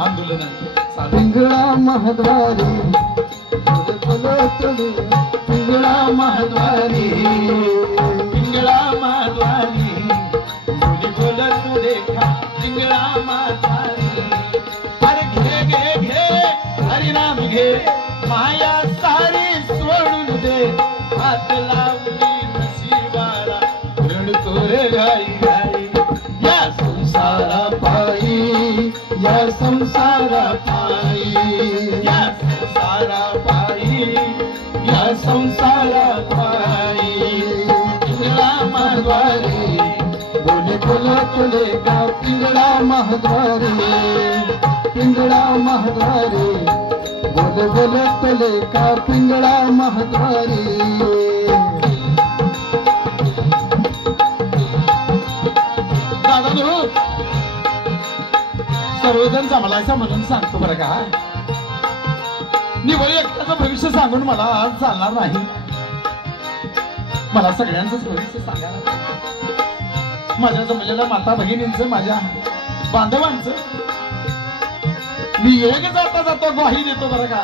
आंदोलन पिंगळा महद्वारी पिंगळा महद्वारी पिंगळा महद्वारी बोली बोलत देखा पिंगळा महद्वारी. अरे घे घे घे हरिनाम घे, माया सारी सोडून दे, हात लावली नशिबाला रडतो रे गाई गाई. या संसारा पायी, या संसारा पायी, या संसारा पायी, या संसारा पायी. पिंगळा महद्वारी बोले बोले तुले का पिंगळा महद्वारी, पिंगळा महद्वारी बोले बोले तुले का पिंगळा महद्वारी. दादा सर्वजण जमलायचा म्हणून सांगतो बरं का. निवळ एकट्याचं भविष्य सांगून मला आज चालणार नाही. मला सगळ्यांचंच भविष्य सांगायला पाहिजे. माझ्या जमलेल्या माता भगिनींचं, माझ्या बांधवांचं मी एक जाता जातो ग्वाही देतो बरं का.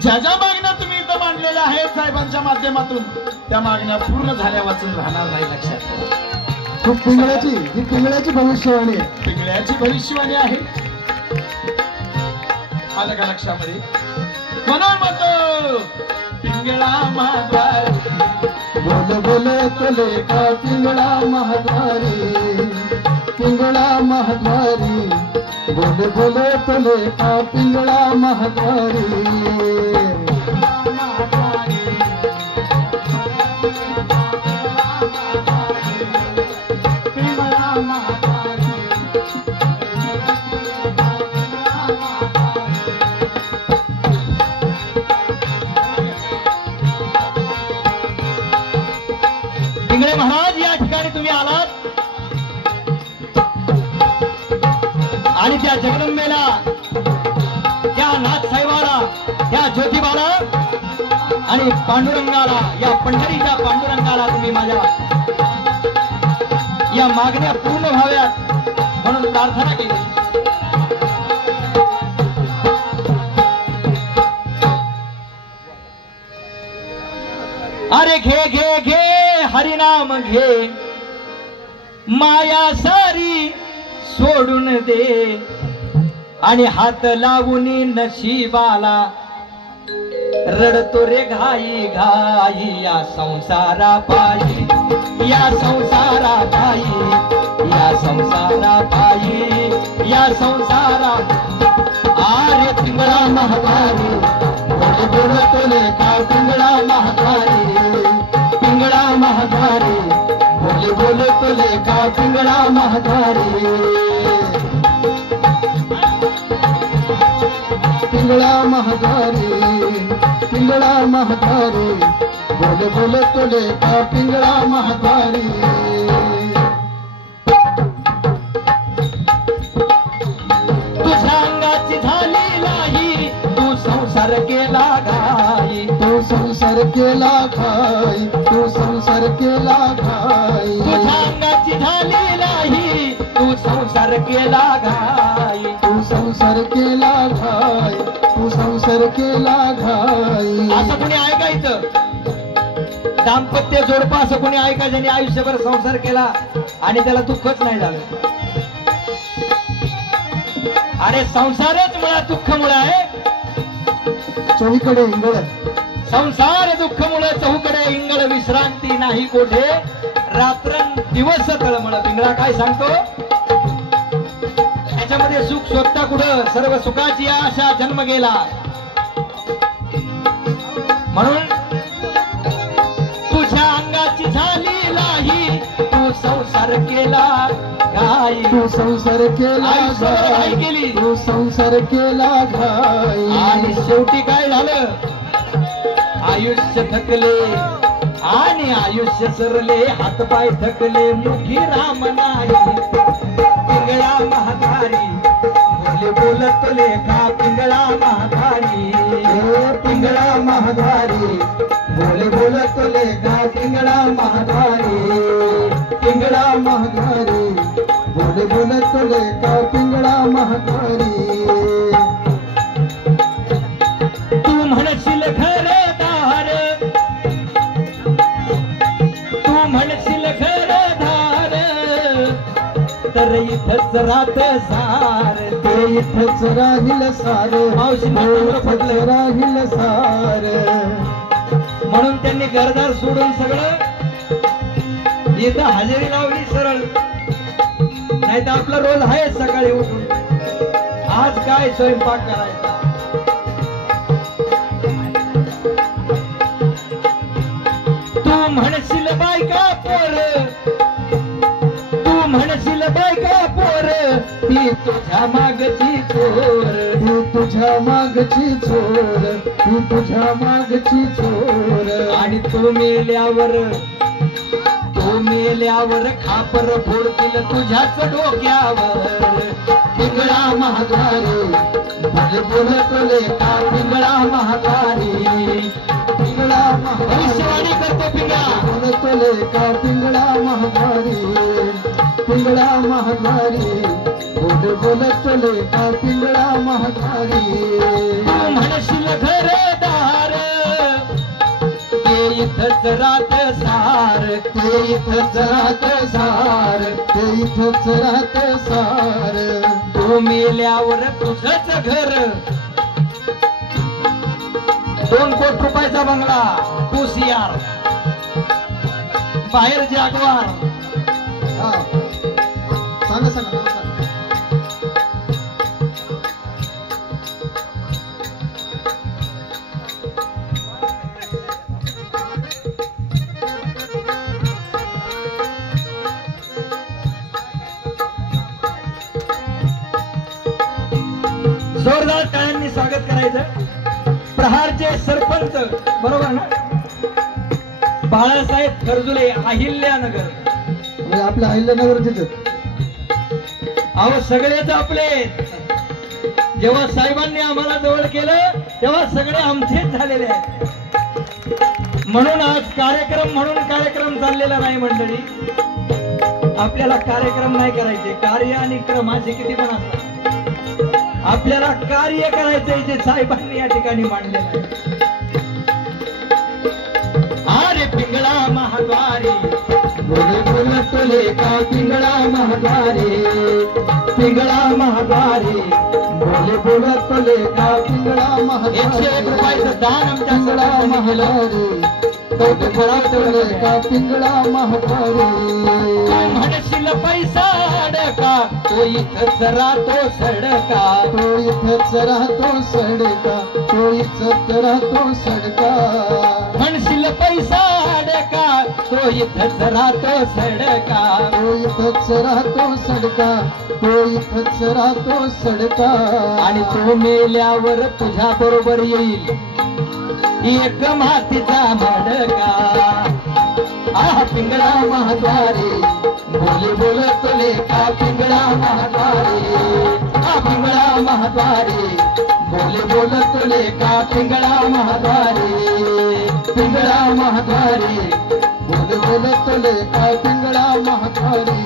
ज्या ज्या मागण्या तुम्ही इथं मांडलेल्या आहेत साहेबांच्या माध्यमातून त्या मागण्या पूर्ण झाल्या वाचून राहणार नाही. लक्षात ठेवा, ही पिंगळ्याची भविष्यवाणी आहे. पिंगळ्याची भविष्यवाणी आहे. आलं का लक्षामध्ये? म्हणून म्हणतो पिंगळा महद्वारी बोल बोले तुले का पिंगळा महद्वारी, पिंगळा महद्वारी बोले बोले तुले का पिंगळा महद्वारी. आणि पांडुरंगाला, या पंढरीच्या पांडुरंगाला तुम्ही माझ्या या मागण्या पूर्ण व्हाव्यात म्हणून प्रार्थना केली. अरे घे घे घे हरिनाम घे, माया सारी सोडून दे, आणि हात लावून नशिबाला रडतो रे घाई घाई, या संसारा पायी, या संसारा पायी, या संसारा पायी, या संसारा. आरे पिंगळा महाकारी बोल बोल तोले का, पिंगळा महाकारी, पिंगळा महाकारी बोल बोल तोले का, पिंगळा महाकारी. पिंगळा महाकारी, पिंगळा महाकारी बोल बोल तोले का, पिंगळा महाकारी. तुझ्या अंगाची झाली लाही, तू संसार केला घाई, तू संसार केला घाई, तू संसार केला घाई. तुझ्या अंगाची झाली लाही, तू संसार केला घाई, तू संसार केला घाई, तू संसार केला घाई. असं कोणी ऐकायचं? दाम्पत्य जोडपा असं कोणी ऐकायचं ज्यांनी आयुष्यभर संसार केला आणि त्याला दुःखच नाही झालं? अरे संसारच मुळात दुःख मुळे आहे. चोहीकडे इंगळ, संसार दुःख मुळे चहूकडे इंगळ, विश्रांती नाही कोठे, रात्र दिवस तळमळ. पिंगळा काय सांगतो? त्याच्यामध्ये सुख शोधता कुठं? सर्व सुखाची आशा जन्म गेला. म्हणून तुझ्या अंगाची झाली लाही, तू संसार केला घाई, तू संसार केला आयुष्यभर घाई घाई, केली. तू संसार केला घाई. आणि शेवटी काय झालं? आयुष्य थकले आणि आयुष्य सरले, हातपाय थकले, मुखी राम नाही. पिंगळा महाकारी बोले बोलत लेखा, पिंगळा महाकारी, पिंगळा महाकारी बोले बोलत लेखा, पिंगळा महाकारी, पिंगळा महाकारी बोले बोलत लेखा, पिंगळा महाकारी. तू म्हणशील घरदार, तू म्हणशील घरदार, तर इथंच राहत सार, ते इथंच राहील सार, मावशी इथंच राहील सार. म्हणून त्यांनी घरदार सोडून सगळं इथं हजेरी लावली सरळ. नाही तर आपला रोल आहे सकाळी उठून आज काय स्वयंपाक करायचा. तू म्हणशील बायका पोर, तू म्हणशील बायका पोर, ती तुझ्या मागची चोर, ती तुझ्या मागची चोर, ती तुझ्या मागची चोर. आणि तू मेल्यावर, तू मेल्यावर खापर फोडतील तुझ्याच डोक्यावर. पिंगळा महाकारी बोल बोलत लेखा, पिंगळा महाकारी, पिंगळा भविष्यवाणी करतो पिंगळा. बोलत लेखा, पिंगळा महाकारी, पिंगळा महाकारी बोल बोलत लेखा, पिंगळा महाकारी. तू म्हणशील घरदार, ते इथंच राहत सार, ते इथंच राहत सार, ते इथंच राहत सार. तू मेल्यावर तुझंच घर, 2 कोटी रुपयाचा बंगला, तू सियार, बाहेर जागवार. हा सांगा सांगा नाव सांगा. जोरदार टाळ्यांनी स्वागत करायचं. प्रहारचे सरपंच बरोबर ना, बाळासाहेब खरजुले, अहिल्यानगर. म्हणजे आपल्या अहिल्यानगर तिथं अहो सगळेच आपले. जेव्हा साहेबांनी आम्हाला जवळ केलं तेव्हा सगळे आमचेच झालेले आहेत. म्हणून आज कार्यक्रम म्हणून कार्यक्रम चाललेला नाही मंडळी. आपल्याला कार्यक्रम नाही करायचे, कार्य आणि क्रम असे किती पण असतात. आपल्याला कार्य करायचंय जे साहेबांनी या ठिकाणी मांडलेलं आहे. अरे पिंगळा महाद्वारी बोले बोलतले का पिंगळा महाद्वारी, पिंगळा महाद्वारी बोले बोलतले का पिंगळा महाद्वारी. 101 रुपयाचं दान आमच्या पिंगळा महाद्वारी बोले बोलतले का पिंगळा महाद्वारी. म्हणशील पैसा अडका तो इथंच राहतो सडका, तो इथंच राहतो सडका, तो इथंच राहतो सडका. म्हणशील पैसा अडका तो इथंच राहतो सडका, तो इथंच राहतो सडका, तो इथंच राहतो सडका. आणि तो मेल्यावर तुझ्या बरोबर येईल एक मातीचा मडका. आह पिंगळा महाद्वारी बोले बोलतले का पिंगळा महाद्वारी, हा पिंगळा महाद्वारी बोले बोलतले का पिंगळा महाद्वारी, पिंगळा महाद्वारी बोले बोलतले का पिंगळा महाद्वारी.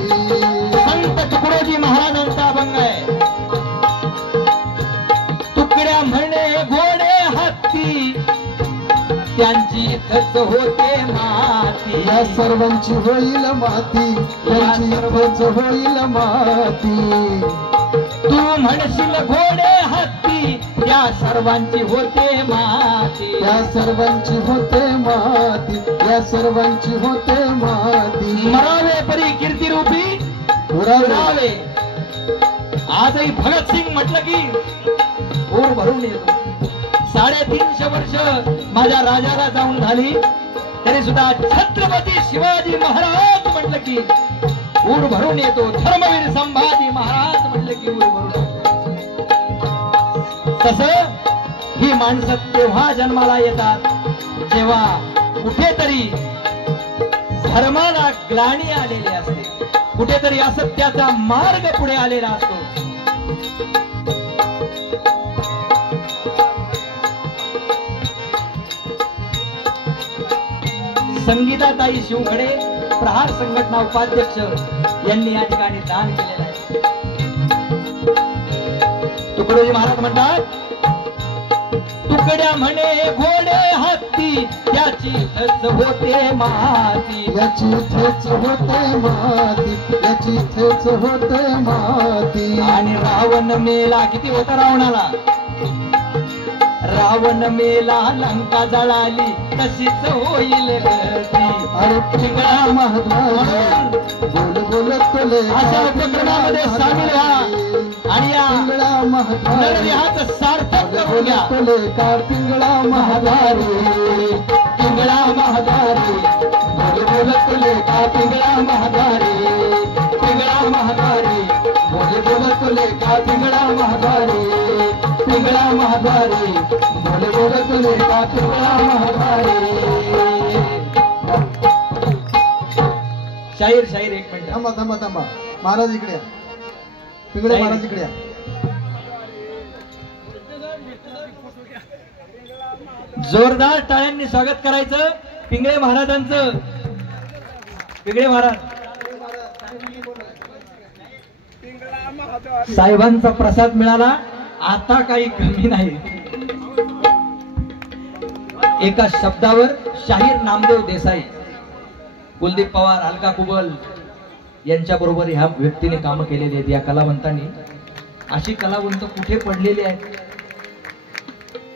संत तुकडोजी महाराजांचा अभंग आहे. तुकड्या म्हणे घोडे हत्ती त्यांची इथंच होते माती, या सर्वांची होईल माती, त्यांची इथंच होईल माती. तू म्हणशील घोडे हत्ती त्या सर्वांची होते माती, या सर्वांची होते माती, या सर्वांची होते माती. मरावे परी कीर्ती रूपी उरावे. आजही भगतसिंग म्हटलं की ओर भरून येतो. 350 वर्ष माझ्या राजाला जाऊन झाली तरी सुद्धा छत्रपती शिवाजी महाराज म्हटलं की ऊर भरून येतो. धर्मवीर संभाजी महाराज म्हटलं की ऊर भरून येतो. तसं ही माणसं तेव्हा जन्माला येतात जेव्हा कुठेतरी धर्माला ग्लानी आलेली असते, कुठेतरी असत्याचा मार्ग पुढे आलेला असतो. संगीताताई शिवखडे प्रहार संघटना उपाध्यक्ष यांनी या ठिकाणी दान केलेलं आहे. तुकडोजी महाराज म्हणतात तुकड्या म्हणे घोडे हत्ती त्याची इथंच होते माती, याची इथेच होते माती, याची इथेच होते माती. आणि रावण मेला किती होता रावणाला, रावण मेला लंका जळाली तशीच होईल गती. अरे पिंगळा महाद्वारी बोल बोलतले अशा उपक्रमामध्ये सामील व्हा आणि या नरदेहाचं सार्थक करून घ्या. का पिंगळा महाद्वारी, पिंगळा महाद्वारी बोल बोलतले का पिंगळा महाद्वारी, पिंगळा महाद्वारी बोल बोलतले का पिंगळा महाद्वारी, पिंगळा महाद्वारी बोले बोलतले का पिंगळा महाद्वारी. शाहीर शाहीर एक मिनिट थांबा थांबा थांबा. महाराज इकडे या, पिंगळे महाराज इकडे या. जोरदार टाळ्यांनी स्वागत करायचं पिंगळे महाराजांचं. पिंगळे महाराज साहेबांचा प्रसाद मिळाला, आता काही कमी नाही. एका शब्दावर शाहीर नामदेव देसाई, कुलदीप पवार, अलका कुबल यांच्या बरोबर ह्या व्यक्तीने काम केलेली आहेत. या कलावंतांनी अशी कलावंत कुठे पडलेली आहेत,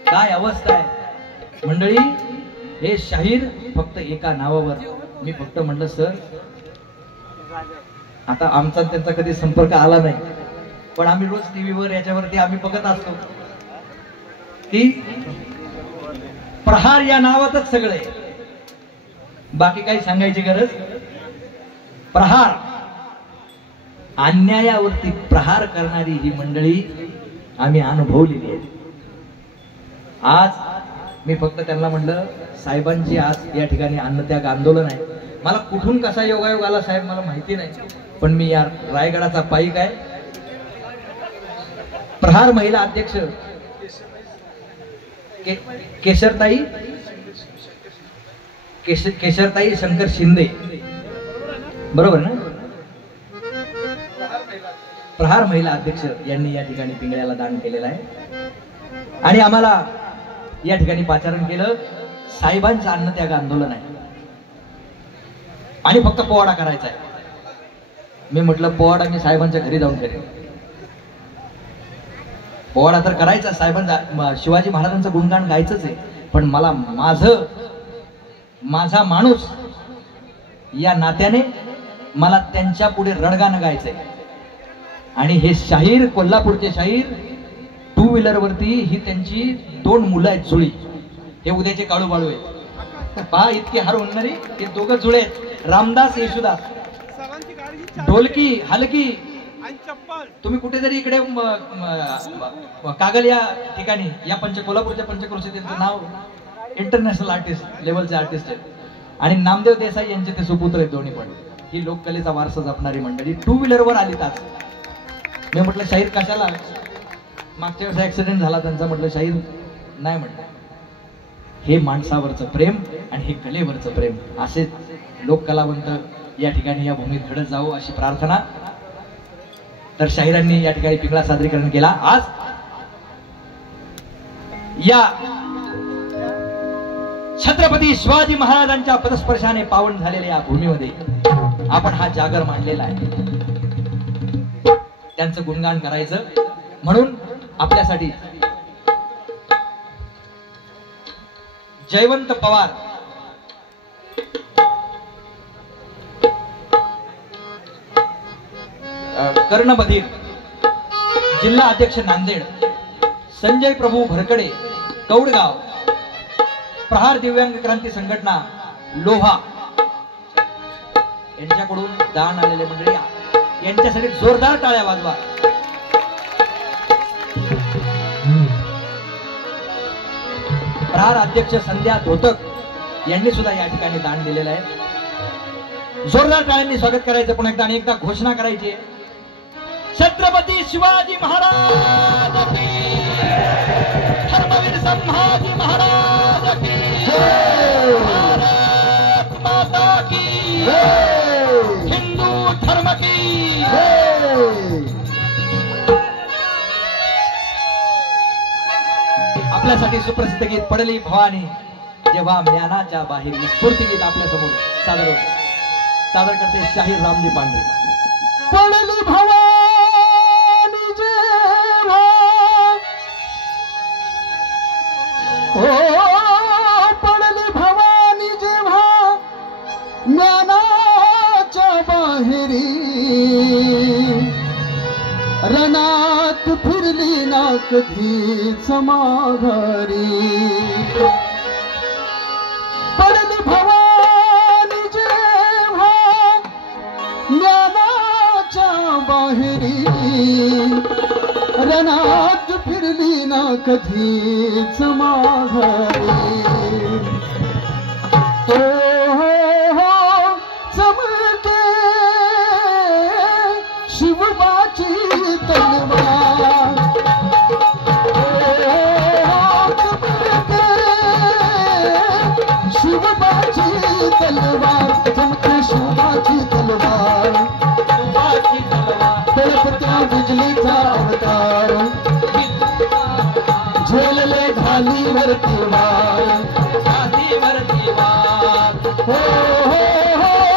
काय अवस्था आहे मंडळी. हे शाहीर फक्त एका नावावर. मी फक्त म्हटलं सर, आता आमचा त्यांचा कधी संपर्क आला नाही, पण आम्ही रोज टीव्हीवर याच्यावरती आम्ही बघत असतो की प्रहार या नावातच सगळे, बाकी काही सांगायची गरज. प्रहार अन्यायावरती प्रहार करणारी ही मंडळी आम्ही अनुभवलेली आहे. आज मी फक्त त्यांना म्हटलं साहेबांची आज या ठिकाणी अन्नत्याग आंदोलन आहे. मला कुठून कसा योगायोग आला साहेब मला माहिती नाही, पण मी या रायगडाचा पाईक आहे. प्रहार महिला अध्यक्ष केशरताई केशरताई शंकर शिंदे, बरोबर ना? प्रहार महिला अध्यक्ष यांनी या ठिकाणी पिंगळ्याला दान केलेलं आहे आणि आम्हाला या ठिकाणी पाचारण केलं. साहेबांचं अन्नत्याग आंदोलन आहे आणि फक्त पोवाडा करायचा आहे. मी म्हटलं पोवाडा मी साहेबांच्या घरी जाऊन करेन. पोवाडा तर करायचा, साहेबांचा शिवाजी महाराजांचं गुणगान गायचंच आहे, पण मला माझा माणूस या नात्याने मला त्यांच्या पुढे रणगाणं गायचंय. आणि हे शाहीर, कोल्हापूरचे शाहीर, टू व्हीलर वरती ही त्यांची 2 मुलं आहेत जुळी. हे उद्याचे काळू बाळू आहेत पहा, इतके हार होणारी हे दोघं जुळे आहेत. रामदास येशुदास, ढोलकी हलकी. तुम्ही कुठेतरी इकडे कागल या ठिकाणी या कोल्हापूरच्या पंचक्रोशीचं नाव इंटरनॅशनल आर्टिस्ट लेवलचे आर्टिस्ट आहेत. आणि नामदेव देसाई यांचे ते सुपुत्र आहेत दोन्ही पण. ही लोककलेचा वारसा जपणारी मंडळी 2 व्हीलरवर आली. तास मी म्हटलं शाहीर कशाला, मागच्या वेळेस ऍक्सिडेंट झाला त्यांचा, म्हटलं शाहीर नाही. म्हटलं हे माणसावरचं प्रेम आणि हे कलेवरचं प्रेम, असे लोककलावंत या ठिकाणी या भूमीत घडत जावं अशी प्रार्थना. तर शाहिरांनी या ठिकाणी पिंगळा सादरीकरण केला. आज या छत्रपती शिवाजी महाराजांच्या पदस्पर्शाने पावन झालेल्या या भूमीमध्ये आपण हा जागर मांडलेला आहे. त्यांचं गुणगान करायचं म्हणून आपल्यासाठी जयवंत पवार, कर्णबधीर, जिल्हा अध्यक्ष नांदेड, संजय प्रभू भरकडे, कौडगाव, प्रहार दिव्यांग क्रांती संघटना लोहा यांच्याकडून दान आलेले मंडळी, यांच्यासाठी जोरदार टाळ्या वाजवा. प्रहार अध्यक्ष संध्या धोतक यांनी सुद्धा या ठिकाणी दान दिलेलं आहे. जोरदार टाळ्यांनी स्वागत करायचं. पुन्हा एकदा आणि एकदा घोषणा करायची, छत्रपती शिवाजी महाराज की, धर्मवीर संभाजी महाराज की, भारत माता की, हिंदू धर्म की. आपल्यासाठी सुप्रसिद्ध गीत पडली भवानी जेव्हा ज्ञानाच्या बाहेर, स्फूर्ती गीत आपल्या समोर सादर करते शाहीर रामजी पांढरे. पडली भवानी जेव्हा, ओ पडली भवानी जेव्हा ज्ञानाच्या बाहेरी, रणात फिरली ना कधीच माघारी. पडली भवानी जेव्हा ज्ञानाच्या बाहेरी, रणात फिरली ना कधीच माघारी. तो चमके शिवबाची तलवार, शिवबाची तलवार, चमके शिवबाची तलवार, तळपत्या बिजलीचा अवतार, झेलले घालीवरती